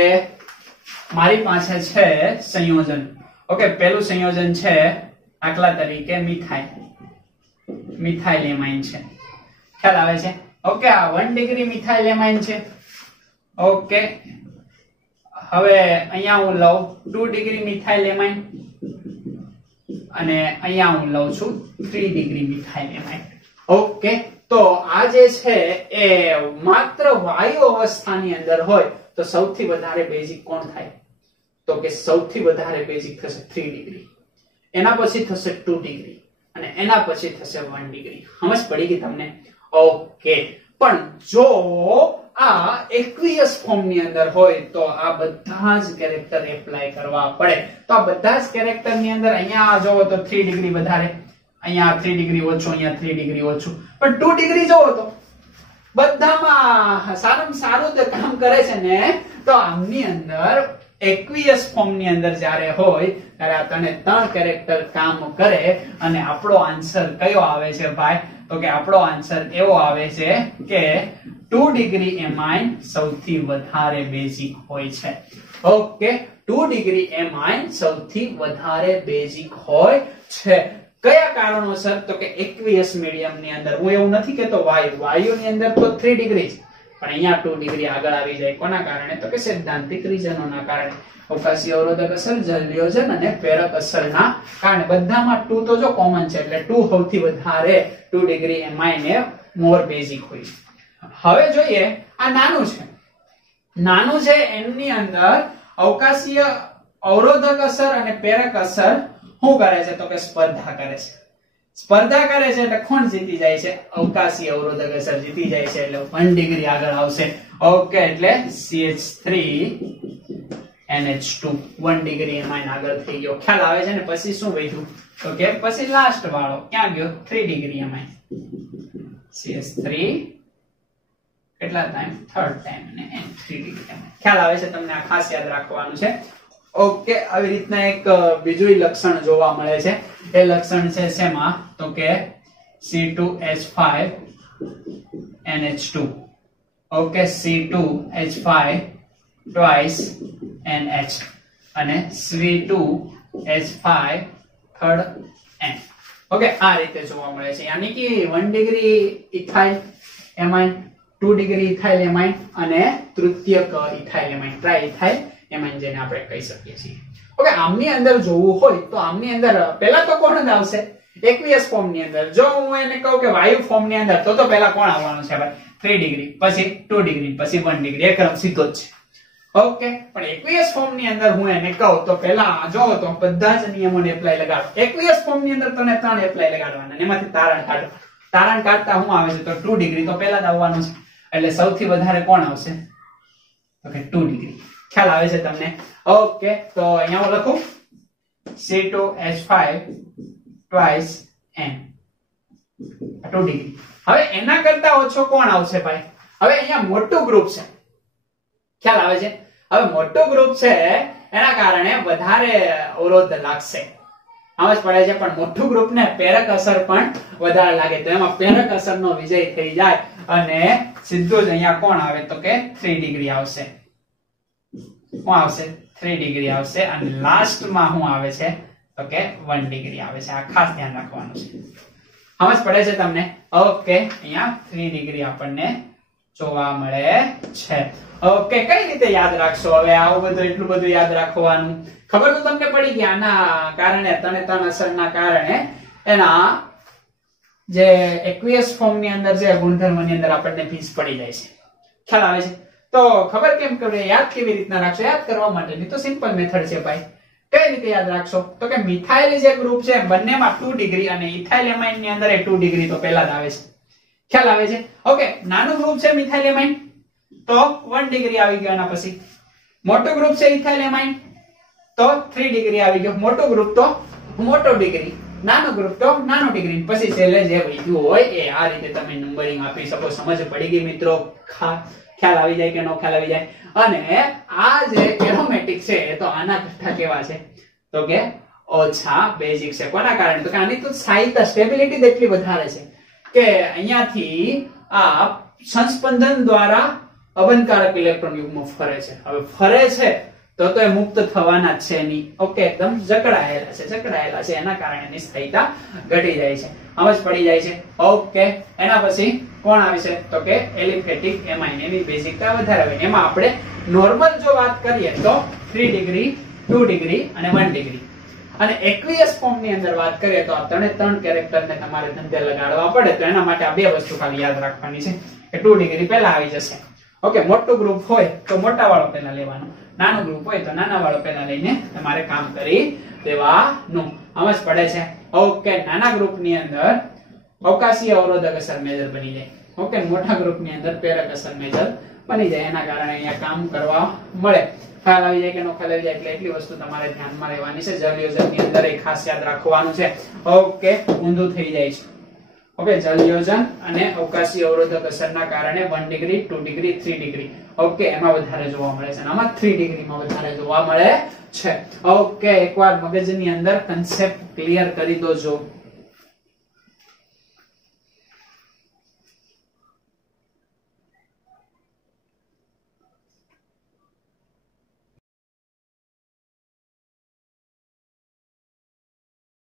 મારી પાસે છે સંયોજન. ઓકે, પહેલું સંયોજન છે દાખલા તરીકે મિથાઇલ એમાઇન છે. ખ્યાલ આવે છે? ઓકે, આ 1 ડિગ્રી મિથાઇલ એમાઇન છે. ઓકે, હવે અહીંયા હું લઉં 2 ડિગ્રી મિથાઇલ એમાઇન અને અહીંયા હું લઉં છું 3 ડિગ્રી મિથાઇલ એમાઇન. ઓકે, તો આ જે છે એ માત્ર વાયુ અવસ્થાની અંદર હોય તો સૌથી વધારે બેઝિક કોણ થાય? તો કે સૌથી વધારે બેઝિક થશે 3 ડિગ્રી, એના પછી થશે 2 ડિગ્રી અને એના પછી થશે 1 ડિગ્રી. સમજ પડી ગઈ તમને? ઓકે, પણ જો આ એકવીએસ ફોર્મ ની અંદર હોય તો આ બધા જ કેરેક્ટર એપ્લાય કરવા પડે. તો આ બધા જ કેરેક્ટર ની અંદર અહીંયા જોવો તો 3 ડિગ્રી વધારે, અહીંયા 3 ડિગ્રી ઓછું, અહીંયા 3 ડિગ્રી ઓછું, પણ 2 ડિગ્રી જોવો તો બધામાં સારામાં સારું જે કામ કરે છે ને, તો આમની અંદર એકવીએસ ફોર્મ ની અંદર જ્યારે હોય ત્યારે આ ત્રણ કેરેક્ટર કામ કરે અને આપણો આન્સર કયો આવે છે ભાઈ? તો કે આપણો આન્સર એવો આવે છે કે 2 ડિગ્રી એમાઇન સૌથી વધારે બેઝિક હોય છે. ઓકે, 2 ડિગ્રી એમાઇન સૌથી વધારે બેઝિક હોય છે. કયા કારણોસર? તો કે એકવીએસ મીડિયમ ની અંદર. હું એવું નથી કહેતો વાયુની અંદર તો 3 ડિગ્રી છે, પણ અહીંયા 2 ડિગ્રી આગળ આવી જાય. કોના કારણે? તો કે સૈદ્ધાંતિક રીઝનોના કારણે. અવકાશી અવરોધક અસર, જલયોજન અને પ્રેરક અસરના કારણે. બધામાં 2 તો જો કોમન છે એટલે 2 સૌથી વધારે 2 ડિગ્રી એમાઇન એ મોર બેઝિક હોય છે. હવે જોઈએ આ નાનું છે. નાનું છે એની અંદર અવકાશીય અવરોધક અસર અને પ્રેરક અસર શું કરે છે? તો કે સ્પર્ધા કરે છે. સ્પર્ધા કરે છે એટલે કોણ જીતી જાય છે? અવકાશી અવરોધક અસર જીતી જાય છે એટલે 1 ડિગ્રી આગળ આવશે. ઓકે, એટલે CH3 NH2 1 ડિગ્રી એમાઇન આગળ થઈ ગયો. ખ્યાલ આવે છે ને? પછી શું વધ્યું? તો કે પછી લાસ્ટ વાળો ક્યાં ગયો? 3 ડિગ્રી એમાઇન CH3 કેટલા ટાઈમ? થર્ડ ટાઈમ અને N3 ડિગ્રી એમાઇન. ખ્યાલ આવે છે તમને? આ ખાસ યાદ રાખવાનું છે. ઓકે, આવી રીતના એક બીજું લક્ષણ જોવા મળે છે. એ લક્ષણ છે શેમાં? તો કે C2H5 NH2. Okay, C2H5 twice NH અને C2H5 third N. ઓકે, આ રીતે જોવા મળે છે. યાની કે 1 degree ethyl amine, 2 degree ethyl amine અને તૃતીયક ethyl amine, tri ethyl amine જેને આપણે કહી શકીએ છીએ. ઓકે, આમની અંદર જોવું હોય તો આમની અંદર પહેલા તો કોણ જ આવશે? એક્વિયસ ફોર્મ ની અંદર. જો હું એને કહું કે વાયુ ફોર્મ ની અંદર તો પહેલા કોણ આવવાનું છે ભાઈ? 3 ડિગ્રી, પછી 2 ડિગ્રી, પછી 1 ડિગ્રી. એક ક્રમ સીધો જ છે. ઓકે, પણ એક્વિયસ ફોર્મ ની અંદર હું એને કહું તો પહેલા જો તો બધા જ નિયમોને એપ્લાય લગાડો. એક્વિયસ ફોર્મ ની અંદર તને 3 એપ્લાય લગાડવાના, એમાંથી તારણ કાઢો. તારણ કાઢતા શું આવે છે? તો 2 ડિગ્રી તો પહેલા જ આવવાનું છે. એટલે સૌથી વધારે કોણ આવશે? તો કે 2 ડિગ્રી. ખ્યાલ આવે છે તમને? ઓકે, તો અહીંયા હું લખું C2H5 twice N 2 ડિગ્રી. હવે એના કરતા ઓછો કોણ આવશે ભાઈ? હવે અહીંયા મોટું ગ્રુપ છે. ખ્યાલ આવે છે? હવે મોટું ગ્રુપ છે એના કારણે વધારે અવરોધ લાગશે. સમજ પડે છે? પણ મોટું ગ્રુપ ને પ્રેરક અસર પણ વધારે લાગે તો એમાં પ્રેરક અસરનો વિજય થઈ જાય અને સીધું જ અહીંયા કોણ આવે? તો કે 3 ડિગ્રી આવશે. શું આવશે? 3 ડિગ્રી આવશે. અને લાસ્ટમાં શું આવે છે? તો કે 1 ડિગ્રી આવે છે. આ ખાસ ધ્યાન રાખવાનું છે. સમજ પડે છે તમને? ઓકે, અહીંયા 3 ડિગ્રી આપણને જોવા મળે છે. ઓકે, કઈ રીતે યાદ રાખશો હવે આવું બધું? એટલું બધું યાદ રાખવાનું ખબર તો તમને પડી ગઈ. આના કારણે તણ અસરના કારણે એના જે એક્વિયસ ફોર્મ ની અંદર જે ગુણધર્મની અંદર આપણને ભીંસ પડી જાય છે. ખ્યાલ આવે છે? તો ખબર કેમ કરે? યાદ કેવી રીતના રાખશો? યાદ કરવા માટેની તો સિમ્પલ મેથડ છે ભાઈ. કઈ રીતે યાદ રાખશો? તો કે મિથાઇલ જે ગ્રુપ છે બંનેમાં 2 ડિગ્રી અને ઇથાઇલ એમાઇન ની અંદર 2 ડિગ્રી તો પહેલા જ આવે છે. ખ્યાલ આવે છે? ઓકે, નાનું ગ્રુપ છે મિથાઇલ એમાઇન તો 1 ડિગ્રી આવી ગયો. એના પછી મોટો ગ્રુપ છે ઇથાઇલ એમાઇન તો 3 ડિગ્રી આવી ગયો. મોટો ગ્રુપ તો મોટો ડિગ્રી, નાનો ગ્રુપ તો નાનો ડિગ્રી. પછી છેલ્લે જે વધ્યું હોય એ આ રીતે તમે નંબરિંગ આપી શકો. સમજ પડી ગઈ મિત્રો? ખ્યાલ આવી જાય કે નો ખ્યાલ આવી જાય? અને આ જે એરોમેટિક છે એ તો આના કરતા કેવા છે? તો કે ઓછા બેઝિક છે. કોના કારણે? તો કે આની તો સ્થાયીતા, સ્ટેબિલિટી જ એટલી વધારે છે કે અહીંયાથી આ સંસ્પંદન દ્વારા અબંધકારક ઇલેક્ટ્રોન યુગ્મ ફરે છે. હવે ફરે છે તો એ મુક્ત થવાના જ છે નહીં. ઓકે, એકદમ જકડાયેલા છે. એના કારણે એની સ્થાયીતા ઘટી જાય છે. સમજ પડી જાય છે? ઓકે, એના પછી કોણ આવે છે? તો કે એલિફેટિક એમાઇન. એની બેઝિકતા વધારે હોય. એમાં આપણે નોર્મલ જો વાત કરીએ તો 3 ડિગ્રી, 2 ડિગ્રી અને 1 ડિગ્રી. અને એક્વિયસ ફોર્મ ની અંદર વાત કરીએ તો આ ત્રણ કેરેક્ટરને તમારે ધંધે લગાડવા પડે. તો એના માટે આ બે વસ્તુ ખાલી યાદ રાખવાની છે કે 2 ડિગ્રી પહેલા આવી જશે. ઓકે, મોટું ગ્રુપ હોય તો મોટા વાળો પહેલા લેવાનો, નાનું ગ્રુપ હોય તો નાના વાળો પહેલા લઈને તમારે કામ કરી દેવાનું. સમજ પડે છે? ઓકે, નાના ગ્રુપ ની અંદર અવકાશીય અવરોધક અસર મેજર બની જાય. ઓકે, મોટા ગ્રુપ ની અંદર પ્રેરક અસર મેજર બની જાય. એના કારણે અહીંયા કામ કરવા મળે. ખ્યાલ આવી જાય કે નો ખ્યાલ આવી જાય? એટલે એટલી વસ્તુ તમારે ધ્યાનમાં રહેવાની છે. જલયોજન ની અંદર એ ખાસ યાદ રાખવાનું છે. ઓકે, ઊંધું થઈ જાય છે. ઓકે, જલયોજન અને અવકાશી અવરોધક અસરના કારણે 1 ડિગ્રી, 2 ડિગ્રી, 3 ડિગ્રી. ઓકે, એમાં વધારે જોવા મળે છે. આમાં 3 ડિગ્રીમાં વધારે જોવા મળે છે. ઓકે, એકવાર મગજની અંદર કન્સેપ્ટ ક્લિયર કરી દો. જો